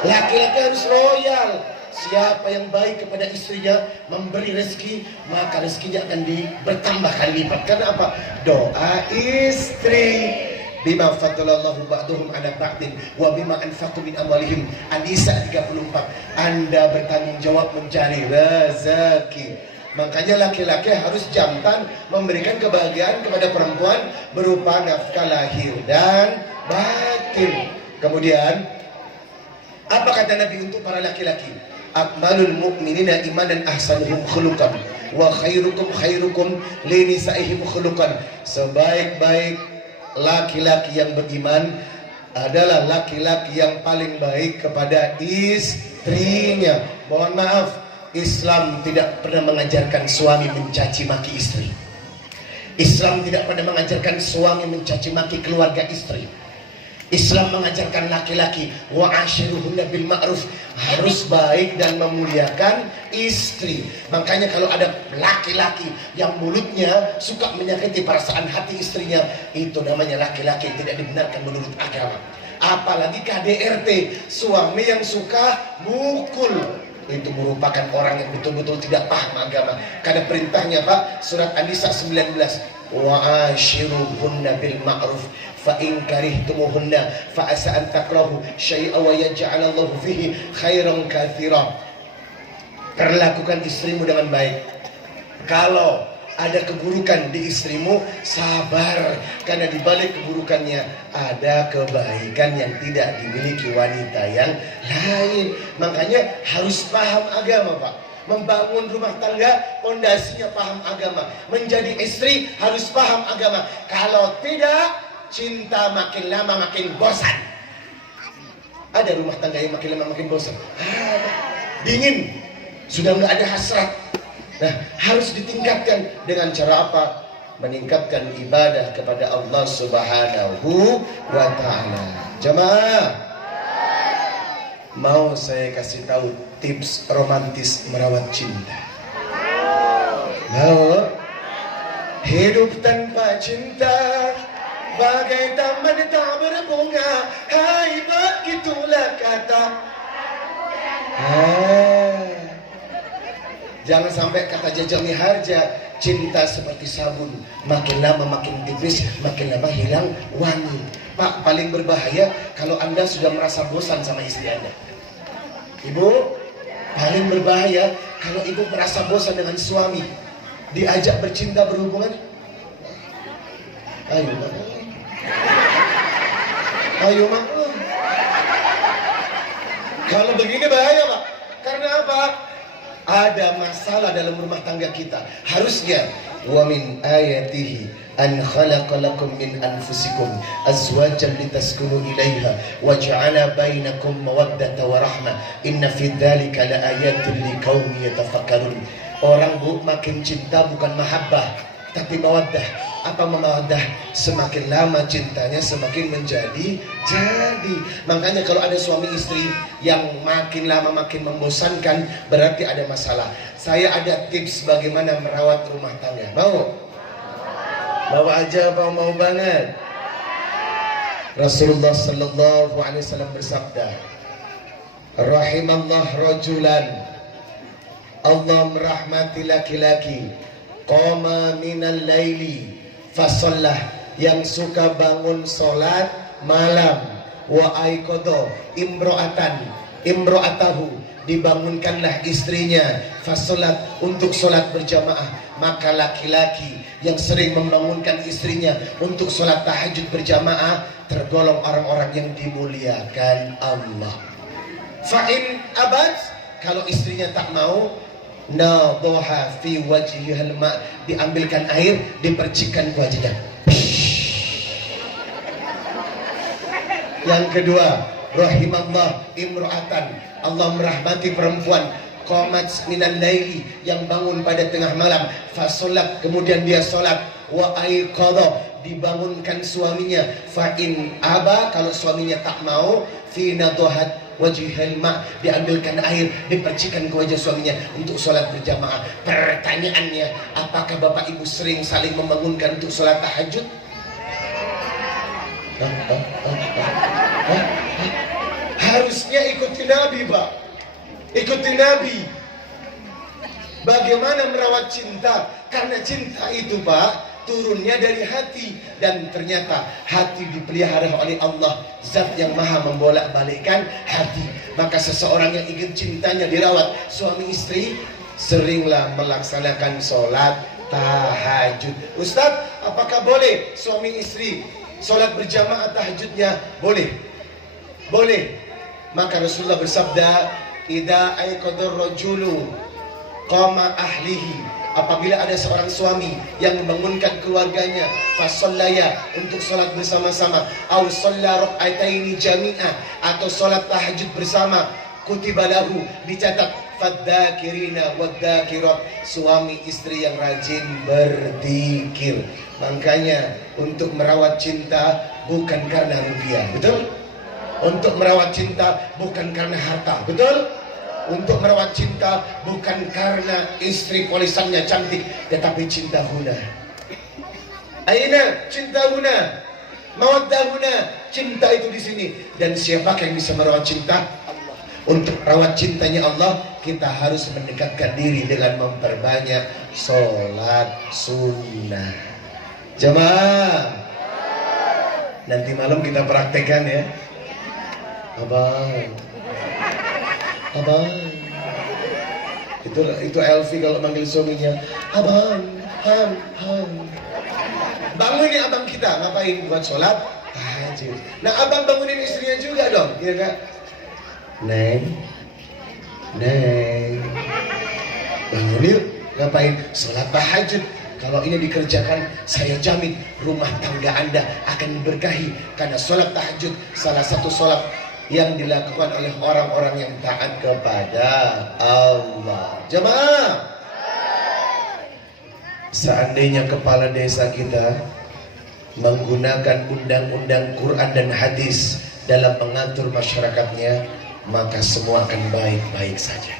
Laki-laki harus loyal. Siapa yang baik kepada istrinya, memberi rezeki, maka rezekinya akan bertambah kali lipat. Karena apa? Doa istri. Bima faddalallahu ba'dahum 'ala ba'din wa bima anfaqu min amwalihim. An-Nisa 34. Anda bertanggung jawab mencari rezeki. Makanya laki-laki harus jantan memberikan kebahagiaan kepada perempuan berupa nafkah lahir dan batin. Kemudian apa kata Nabi untuk para laki-laki? Akmalul mu'minina imanan ahsanuhum khuluqan wa khairukum khairukum li nisaihim khuluqan. Sebaik-baik laki-laki yang beriman adalah laki-laki yang paling baik kepada istrinya. Mohon maaf, Islam tidak pernah mengajarkan suami mencaci maki istri. Islam tidak pernah mengajarkan suami mencaci maki keluarga istri. Islam mengajarkan laki-laki wa ashiruhunna bil ma'ruf, harus baik dan memuliakan istri. Makanya kalau ada laki-laki yang mulutnya suka menyakiti perasaan hati istrinya, itu namanya laki-laki yang tidak dibenarkan menurut agama. Apalagi KDRT, suami yang suka mukul, itu merupakan orang yang betul-betul tidak paham agama. Karena perintahnya Pak, surat An-Nisa 19, wa ashiruhunna bil ma'ruf fa in karihtumuhunna fa asa an takrahu syai'a wa yaj'alallahu fihi khairan katsira. Perlakukan istrimu dengan baik. Kalau ada keburukan di istrimu, sabar, karena di balik keburukannya ada kebaikan yang tidak dimiliki wanita yang lain. Makanya harus paham agama, Pak. Membangun rumah tangga, pondasinya paham agama. Menjadi istri harus paham agama. Kalau tidak, cinta makin lama makin bosan. Ada rumah tangga yang makin lama makin bosan. Dingin, sudah nggak ada hasrat. Nah, harus ditingkatkan dengan cara apa? Meningkatkan ibadah kepada Allah Subhanahu wa ta'ala. Jamaah, mau saya kasih tahu tips romantis merawat cinta? Mau? Hidup tanpa cinta bagai taman tak berbunga, hai begitulah kata. Jangan sampai kata Jaja Miharja, cinta seperti sabun, makin lama makin tipis, makin lama hilang wangi. Pak, paling berbahaya kalau Anda sudah merasa bosan sama istri Anda. Ibu, paling berbahaya kalau ibu merasa bosan dengan suami, diajak bercinta berhubungan. Ayo Mak, ayo Mak. Kalau begini bahaya Pak. Karena apa? Ada masalah dalam rumah tangga kita. Harusnya wa min ayatihi an khalaqa lakum min anfusikum azwajan litaskunu ilaiha wa ja'ala bainakum mawaddata wa rahmah inna fi dzalika laayatin liqaumin yatafakkarun. Orang Bu makin cinta bukan mahabbah tapi mawaddah. Apa mawaddah? Semakin lama cintanya semakin menjadi jadi. Makanya kalau ada suami istri yang makin lama makin membosankan, berarti ada masalah. Saya ada tips bagaimana merawat rumah tangga. Mau? Mau aja apa mau banget? Rasulullah sallallahu alaihi wasallam bersabda, rahimallah rajulan, Allah merahmati laki-laki, qama minal laili fasallah, yang suka bangun sholat malam, wa aikodo imro'atahu, dibangunkanlah istrinya, fasolat, untuk sholat berjamaah. Maka laki-laki yang sering membangunkan istrinya untuk sholat tahajud berjamaah tergolong orang-orang yang dimuliakan Allah. Fa'in abad, kalau istrinya tak mau, nadhaha fi wajhihal ma', diambilkan air, dipercikkan ke wajahnya. Yang kedua, rahimallah imra'atan, Allah merahmati perempuan, qamat minal laili, yang bangun pada tengah malam, fasolat, kemudian dia solat, wa aiqadha, dibangunkan suaminya, fa in aba, kalau suaminya tak mau, fi nadhahat wajhil ma', diambilkan air, dipercikan ke wajah suaminya untuk sholat berjamaah. Pertanyaannya, apakah bapak ibu sering saling membangunkan untuk sholat tahajud? Harusnya ikuti Nabi Pak, ikuti Nabi. Bagaimana merawat cinta? Karena cinta itu Pak turunnya dari hati, dan ternyata hati dipelihara oleh Allah, zat yang maha membolak-balikkan hati. Maka seseorang yang ingin cintanya dirawat, suami istri, seringlah melaksanakan sholat tahajud. Ustadz, apakah boleh suami istri sholat berjamaah tahajudnya? Boleh, boleh. Maka Rasulullah bersabda, idza aiqadar rajulu qama ahlihi, apabila ada seorang suami yang membangunkan keluarganya, fasallaya, untuk sholat bersama-sama, au shalla rak'ataini jami'ah, atau sholat tahajud bersama, kutiba lahu, dicatat, fadzakirina wadzakirat, suami istri yang rajin berzikir. Makanya untuk merawat cinta bukan karena rupiah, betul? Untuk merawat cinta bukan karena harta, betul? Untuk merawat cinta bukan karena istri polisannya cantik, tetapi cinta huna. Aina cinta huna, mawaddah huna, cinta itu di sini. Dan siapa yang bisa merawat cinta? Allah. Untuk merawat cintanya Allah, kita harus mendekatkan diri dengan memperbanyak sholat sunnah. Jemaah, nanti malam kita praktekkan ya. Abang, abang, itu Elvi kalau manggil suaminya, abang, han. Bangunin abang kita, ngapain? Buat sholat tahajud. Nah abang bangunin istrinya juga dong, ya kan? Neng, bangun yuk, ngapain? Sholat tahajud. Kalau ini dikerjakan, saya jamin rumah tangga Anda akan diberkahi. Karena sholat tahajud salah satu sholat yang dilakukan oleh orang-orang yang taat kepada Allah. Jemaah, seandainya kepala desa kita menggunakan undang-undang Quran dan hadis dalam mengatur masyarakatnya, maka semua akan baik-baik saja.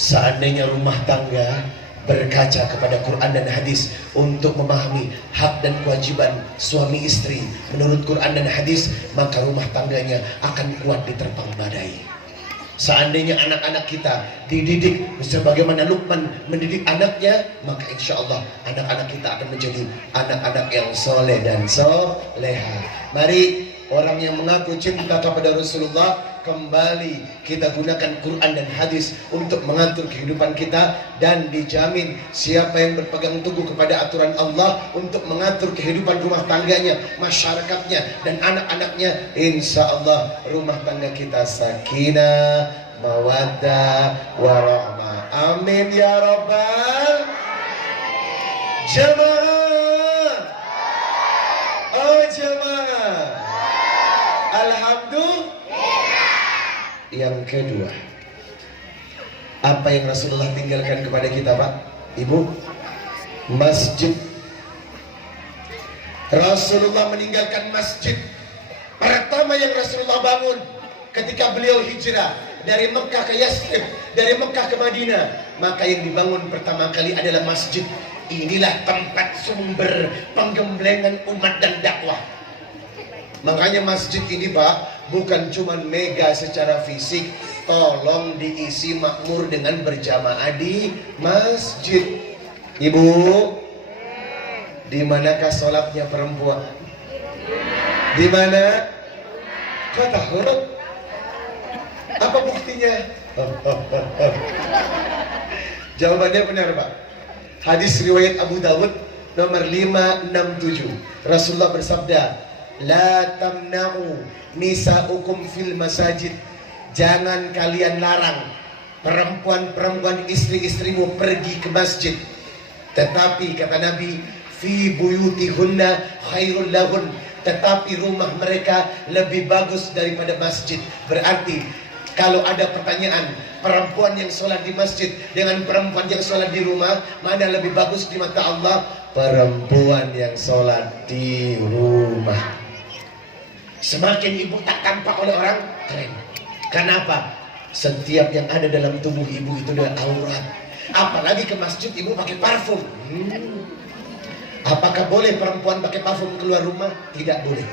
Seandainya rumah tangga berkaca kepada Quran dan hadis untuk memahami hak dan kewajiban suami istri menurut Quran dan hadis, maka rumah tangganya akan kuat diterpang badai. Seandainya anak-anak kita dididik sebagaimana Luqman mendidik anaknya, maka insya Allah anak-anak kita akan menjadi anak-anak yang soleh dan soleha. Mari orang yang mengaku cinta kepada Rasulullah, kembali kita gunakan Quran dan hadis untuk mengatur kehidupan kita, dan dijamin siapa yang berpegang teguh kepada aturan Allah untuk mengatur kehidupan rumah tangganya, masyarakatnya, dan anak-anaknya, insya Allah rumah tangga kita sakinah, mawaddah, warahmah. Amin ya rabbal jamaah. Oh jamaah, alhamdulillah. Yang kedua, apa yang Rasulullah tinggalkan kepada kita, Pak, Ibu? Masjid. Rasulullah meninggalkan masjid pertama yang Rasulullah bangun ketika beliau hijrah dari Mekah ke Yathrib, dari Mekah ke Madinah. Maka yang dibangun pertama kali adalah masjid. Inilah tempat sumber penggemblengan umat dan dakwah. Makanya masjid ini, Pak, bukan cuma mega secara fisik, tolong diisi makmur dengan berjamaah di masjid. Ibu, di manakah sholatnya perempuan? Di mana? Kau tahu? Apa buktinya? Jawabannya benar, Pak. Hadis riwayat Abu Dawud nomor 567. Rasulullah bersabda, la tamna'u nisa'ukum fil masajid. Jangan kalian larang perempuan-perempuan istri-istrimu pergi ke masjid. Tetapi kata Nabi, fi buyutihunna khairul lahun. Tetapi rumah mereka lebih bagus daripada masjid. Berarti kalau ada pertanyaan, perempuan yang sholat di masjid dengan perempuan yang sholat di rumah, mana lebih bagus di mata Allah? Perempuan yang sholat di rumah. Semakin ibu tak tampak oleh orang, keren. Kenapa? Setiap yang ada dalam tubuh ibu itu adalah aurat. Apalagi ke masjid ibu pakai parfum. Apakah boleh perempuan pakai parfum keluar rumah? Tidak boleh.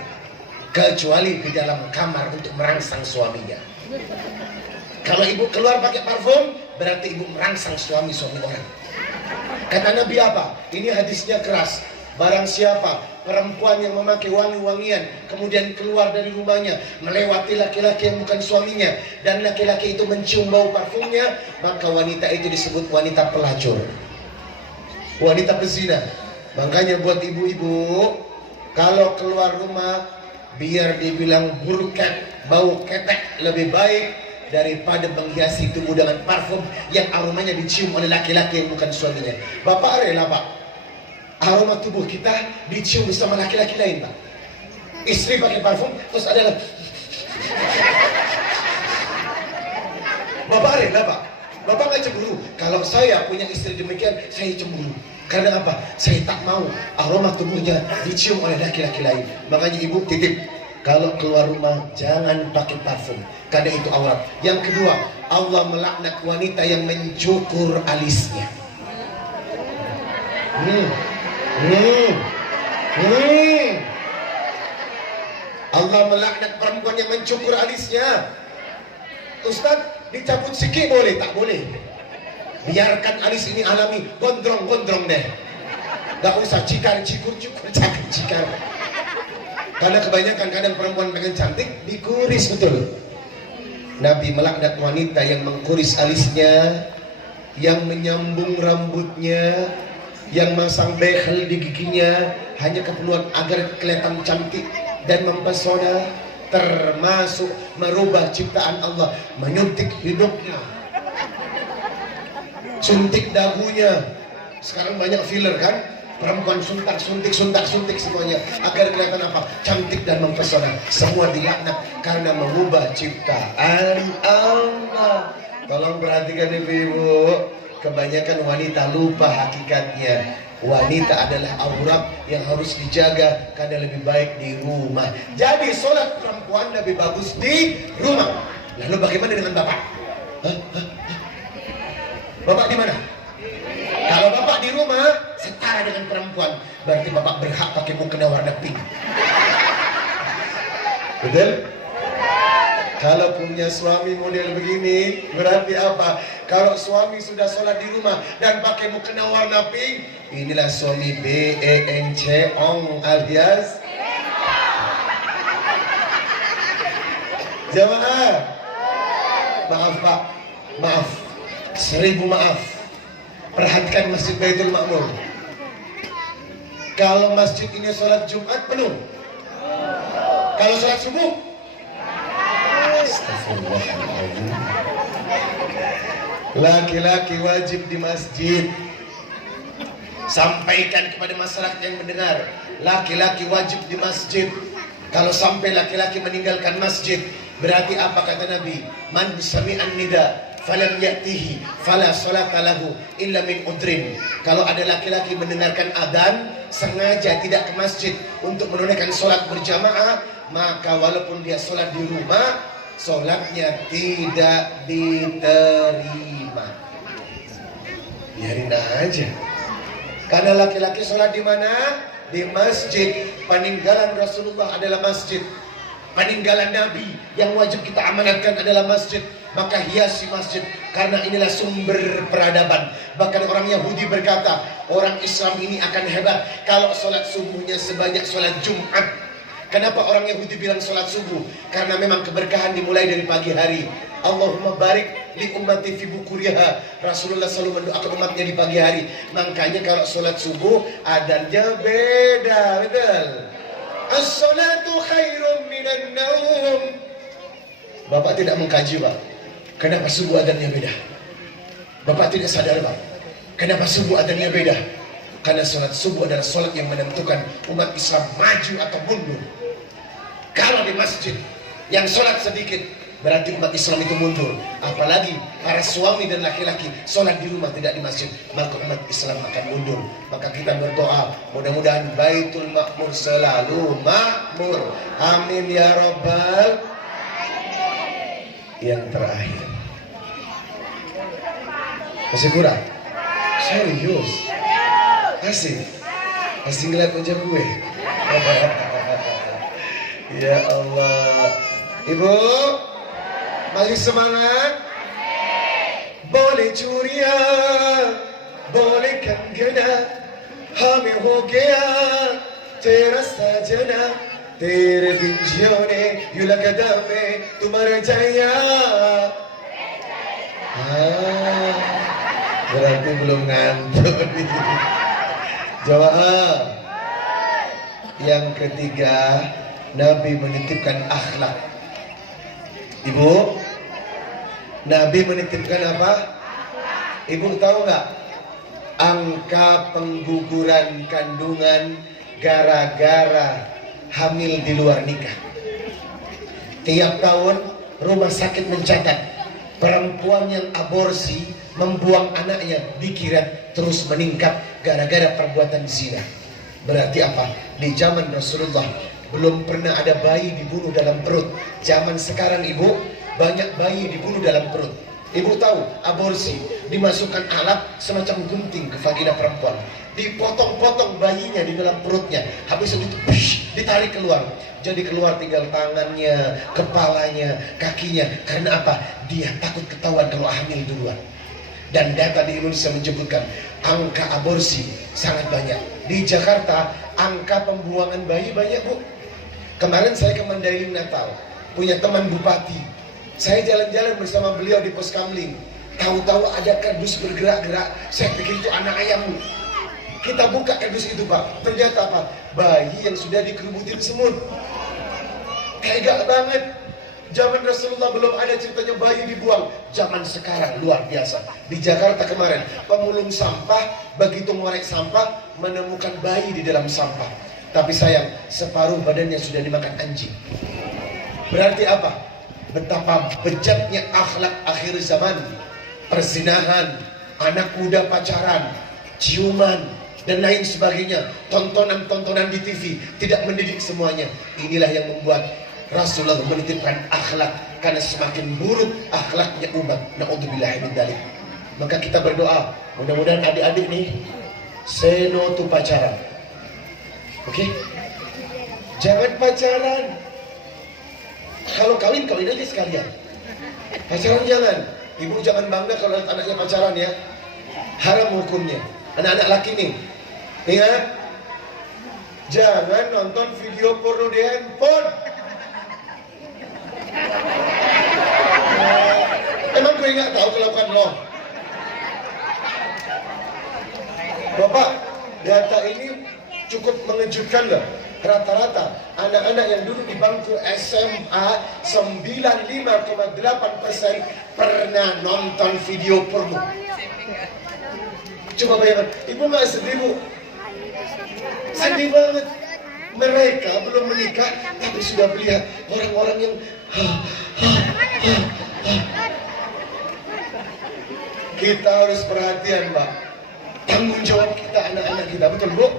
Kecuali di dalam kamar untuk merangsang suaminya. Kalau ibu keluar pakai parfum, berarti ibu merangsang suami orang. Kata Nabi apa? Ini hadisnya keras. Barang siapa perempuan yang memakai wangi-wangian kemudian keluar dari rumahnya melewati laki-laki yang bukan suaminya, dan laki-laki itu mencium bau parfumnya, maka wanita itu disebut wanita pelacur, wanita pezina. Makanya buat ibu-ibu, kalau keluar rumah biar dibilang burkat, bau ketek, lebih baik daripada menghiasi tubuh dengan parfum yang aromanya dicium oleh laki-laki yang bukan suaminya. Bapak rela, Pak, aroma tubuh kita dicium bersama laki-laki lain, Pak? Istri pakai parfum terus ada Bapak rela, Pak? Bapak nggak cemburu? Kalau saya punya istri demikian, saya cemburu. Karena apa? Saya tak mau aroma tubuhnya dicium oleh laki-laki lain. Makanya ibu titip, kalau keluar rumah jangan pakai parfum, karena itu aurat. Yang kedua, Allah melaknat wanita yang mencukur alisnya. Allah melaknat perempuan yang mencukur alisnya. Ustaz, dicabut sikit boleh? Tak boleh. Biarkan alis ini alami, gondrong-gondrong deh. Gak usah cikar-cikur, cikar. Karena kebanyakan kadang perempuan pengen cantik, dikuris betul. Nabi melaknat wanita yang mengkuris alisnya, yang menyambung rambutnya, yang masang behel di giginya, hanya keperluan agar kelihatan cantik dan mempesona, termasuk merubah ciptaan Allah, menyuntik hidupnya, suntik dagunya. Sekarang banyak filler kan, perempuan suntik semuanya agar kelihatan apa? Cantik dan mempesona. Semua dilaknat karena mengubah ciptaan Allah. Tolong perhatikan ibu-ibu, kebanyakan wanita lupa hakikatnya. Wanita adalah aurat yang harus dijaga karena lebih baik di rumah. Jadi sholat perempuan lebih bagus di rumah. Lalu bagaimana dengan bapak? Bapak di mana? Kalau bapak di rumah setara dengan perempuan, berarti bapak berhak pakai mukena warna pink. Betul? Kalau punya suami model begini, berarti apa? Kalau suami sudah sholat di rumah dan pakai mukena warna pink, inilah suami BENC ong alias jamaah. Maaf Pak, maaf, 1000 maaf. Perhatikan Masjid Baitul Makmur. Kalau masjid ini sholat Jumat penuh, kalau sholat subuh, astagfirullahaladzim. Laki-laki wajib di masjid. Sampaikan kepada masyarakat yang mendengar, laki-laki wajib di masjid. Kalau sampai laki-laki meninggalkan masjid, berarti apa kata Nabi? Man sami'an nida falam ya'tihi fala sholata lahu illa min udrin. Kalau ada laki-laki mendengarkan adzan sengaja tidak ke masjid untuk menunaikan sholat berjamaah, maka walaupun dia sholat di rumah, sholatnya tidak diterima. Biarin aja. Karena laki-laki sholat di mana? Di masjid. Peninggalan Rasulullah adalah masjid. Peninggalan Nabi yang wajib kita amanatkan adalah masjid. Maka hiasi masjid, karena inilah sumber peradaban. Bahkan orang Yahudi berkata, orang Islam ini akan hebat kalau sholat subuhnya sebanyak sholat Jumat. Kenapa orang Yahudi bilang sholat subuh? Karena memang keberkahan dimulai dari pagi hari. Allahumma barik li ummati fi bukuriha. Rasulullah selalu mendoakan umatnya di pagi hari. Makanya kalau sholat subuh adanya beda, betul? As-salatu khairum minan naum. Bapak tidak mengkaji Pak, kenapa subuh adanya beda? Bapak tidak sadar Pak, kenapa subuh adanya beda? Karena sholat subuh adalah sholat yang menentukan umat Islam maju atau mundur. Kalau di masjid yang sholat sedikit, berarti umat Islam itu mundur. Apalagi para suami dan laki-laki sholat di rumah tidak di masjid, maka umat Islam akan mundur. Maka kita berdoa, mudah-mudahan Baitul Makmur selalu makmur. Amin ya Rabbal. Yang terakhir, masih kurang? Serius? Asik ngeliat wajah gue. Ya Allah. Ibu, masih semangat? Boleh curia, boleh kan gana, hame ho gaya, tera sajana, tere bin jione, yula kadame, tumhara jaya. Berarti belum ngantuk nih. Jawab. Yang ketiga, Nabi menitipkan akhlak. Ibu, Nabi menitipkan apa? Ibu tahu nggak? Angka pengguguran kandungan gara-gara hamil di luar nikah. Tiap tahun rumah sakit mencatat Perempuan yang aborsi, membuang anaknya, dikira terus meningkat gara-gara perbuatan zina. Berarti apa? Di zaman Rasulullah belum pernah ada bayi dibunuh dalam perut. Zaman sekarang ibu, banyak bayi dibunuh dalam perut. Ibu tahu, aborsi, dimasukkan alat semacam gunting ke vagina perempuan, dipotong-potong bayinya di dalam perutnya, habis itu ditarik keluar. Jadi keluar tinggal tangannya, kepalanya, kakinya. Karena apa? Dia takut ketahuan kalau hamil duluan. Dan data di Indonesia menyebutkan angka aborsi sangat banyak. Di Jakarta angka pembuangan bayi banyak, Bu. Kemarin saya ke Mandailing Natal, punya teman bupati. Saya jalan-jalan bersama beliau di pos kamling. Tahu-tahu ada kardus bergerak-gerak. Saya pikir itu anak ayam. Kita buka kardus itu, Pak. Ternyata apa? Bayi yang sudah dikerubutin semut. Tega banget. Zaman Rasulullah belum ada ceritanya bayi dibuang. Zaman sekarang luar biasa. Di Jakarta kemarin, pemulung sampah begitu ngorek sampah menemukan bayi di dalam sampah. Tapi sayang, separuh badannya sudah dimakan anjing. Berarti apa? Betapa bejatnya akhlak akhir zaman. Perzinahan, anak muda pacaran, ciuman, dan lain sebagainya. Tontonan-tontonan di TV tidak mendidik semuanya. Inilah yang membuat Rasulullah menitipkan akhlak, karena semakin buruk akhlaknya umat. Na'udzubillahi min dzalik. Maka kita berdoa, mudah-mudahan adik-adik nih say no to pacaran. Oke? Jangan pacaran. Kalau kawin aja sekalian. Pacaran jangan. Ibu jangan bangga kalau anaknya pacaran ya. Haram hukumnya. Anak-anak laki nih, ingat, jangan nonton video porno di handphone. Emang gue nggak tahu kelakuan lo? Bapak, data ini cukup mengejutkan loh. Rata-rata anak-anak yang duduk di bangku SMA 95,8% pernah nonton video porno. Coba bayangkan, ibu nggak sedih, Bu? Sedih banget. Mereka belum menikah tapi sudah melihat orang-orang yang kita harus perhatian, Pak. Tanggung jawab kita, anak-anak kita, betul, Bu?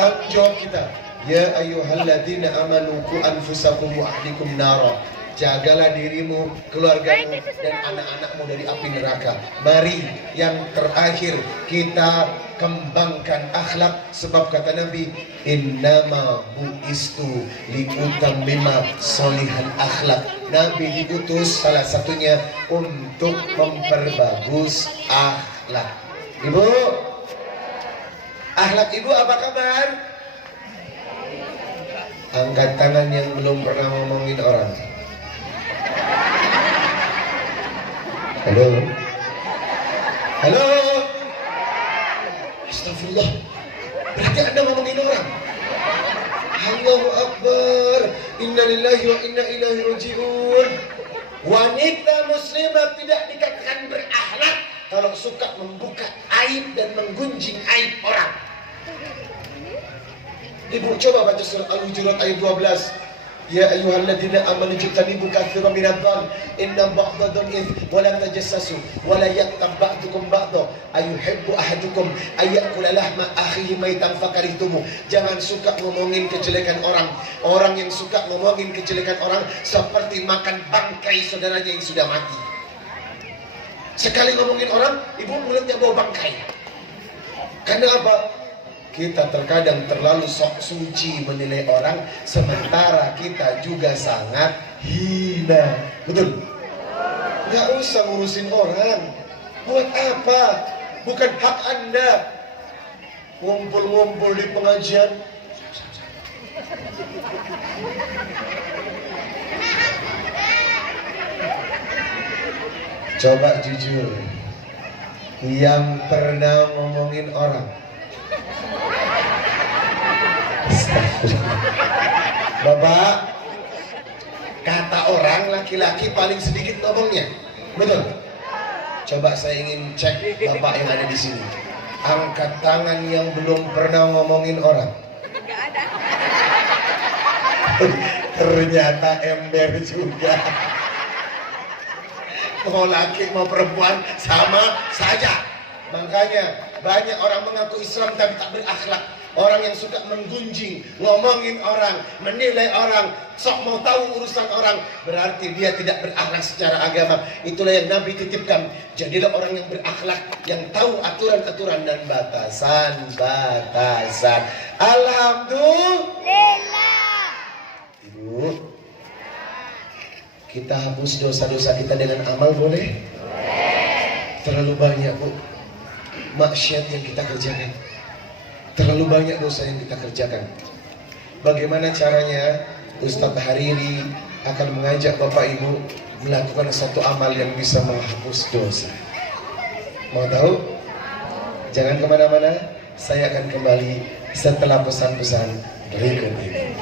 Tanggung jawab kita. Ya ayyuhalladzina amanu qu anfusakum wa ahlikum nara. Jagalah dirimu, keluargamu, dan anak-anakmu dari api neraka. Mari yang terakhir kita kembangkan akhlak, sebab kata Nabi, innama bu'istu liutammima solihan akhlak. Nabi diutus salah satunya untuk memperbagus akhlak. Ibu, akhlak ibu apa kabar? Angkat tangan yang belum pernah ngomongin orang. Halo. Halo. Astagfirullah. Berarti Anda ngomongin orang. Allahu Akbar. Inna lillahi wa inna ilaihi raji'un. Wanita muslimah tidak dikatakan berakhlak kalau suka membuka aib dan menggunjing aib orang. Ibu coba baca surat Al-Hujurat ayat 12. Ya ayyuhalladzina amanu jtanibu katsiran minadh-dhann inna ba'dha dhanni wa la tajassasu wa la yaqtab ba'dukum ba'dha ayuhibbu ahadukum ayyakula lahma akhihi maitan fakarihtumu. Jangan suka ngomongin kejelekan orang. Orang yang suka ngomongin kejelekan orang seperti makan bangkai saudaranya yang sudah mati. Sekali ngomongin orang, ibu mulutnya bau bangkai. Karena apa? Kita terkadang terlalu sok suci menilai orang, sementara kita juga sangat hina. Betul? Gak usah ngurusin orang. Buat apa? Bukan hak Anda. Ngumpul-ngumpul di pengajian. Coba jujur, yang pernah ngomongin orang. Bapak, kata orang laki-laki paling sedikit ngomongnya, betul? Coba saya ingin cek bapak yang ada di sini. Angkat tangan yang belum pernah ngomongin orang. Gak ada. Ternyata ember juga. Mau laki mau perempuan sama saja. Makanya banyak orang mengaku Islam tapi tak berakhlak. Orang yang suka menggunjing, ngomongin orang, menilai orang, sok mau tahu urusan orang, berarti dia tidak berakhlak secara agama. Itulah yang Nabi titipkan. Jadilah orang yang berakhlak, yang tahu aturan-aturan dan batasan-batasan. Alhamdulillah. Ibu, kita hapus dosa-dosa kita dengan amal boleh? Terlalu banyak, Bu, maksiat yang kita kerjakan. Terlalu banyak dosa yang kita kerjakan. Bagaimana caranya? Ustadz Hariri akan mengajak Bapak Ibu melakukan satu amal yang bisa menghapus dosa. Mau tahu? Jangan kemana-mana. Saya akan kembali setelah pesan-pesan berikut ini.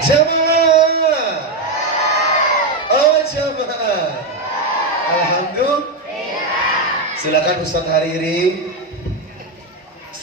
Jamaah! Oh jamaah! Alhamdulillah. Silakan Ustadz Hariri.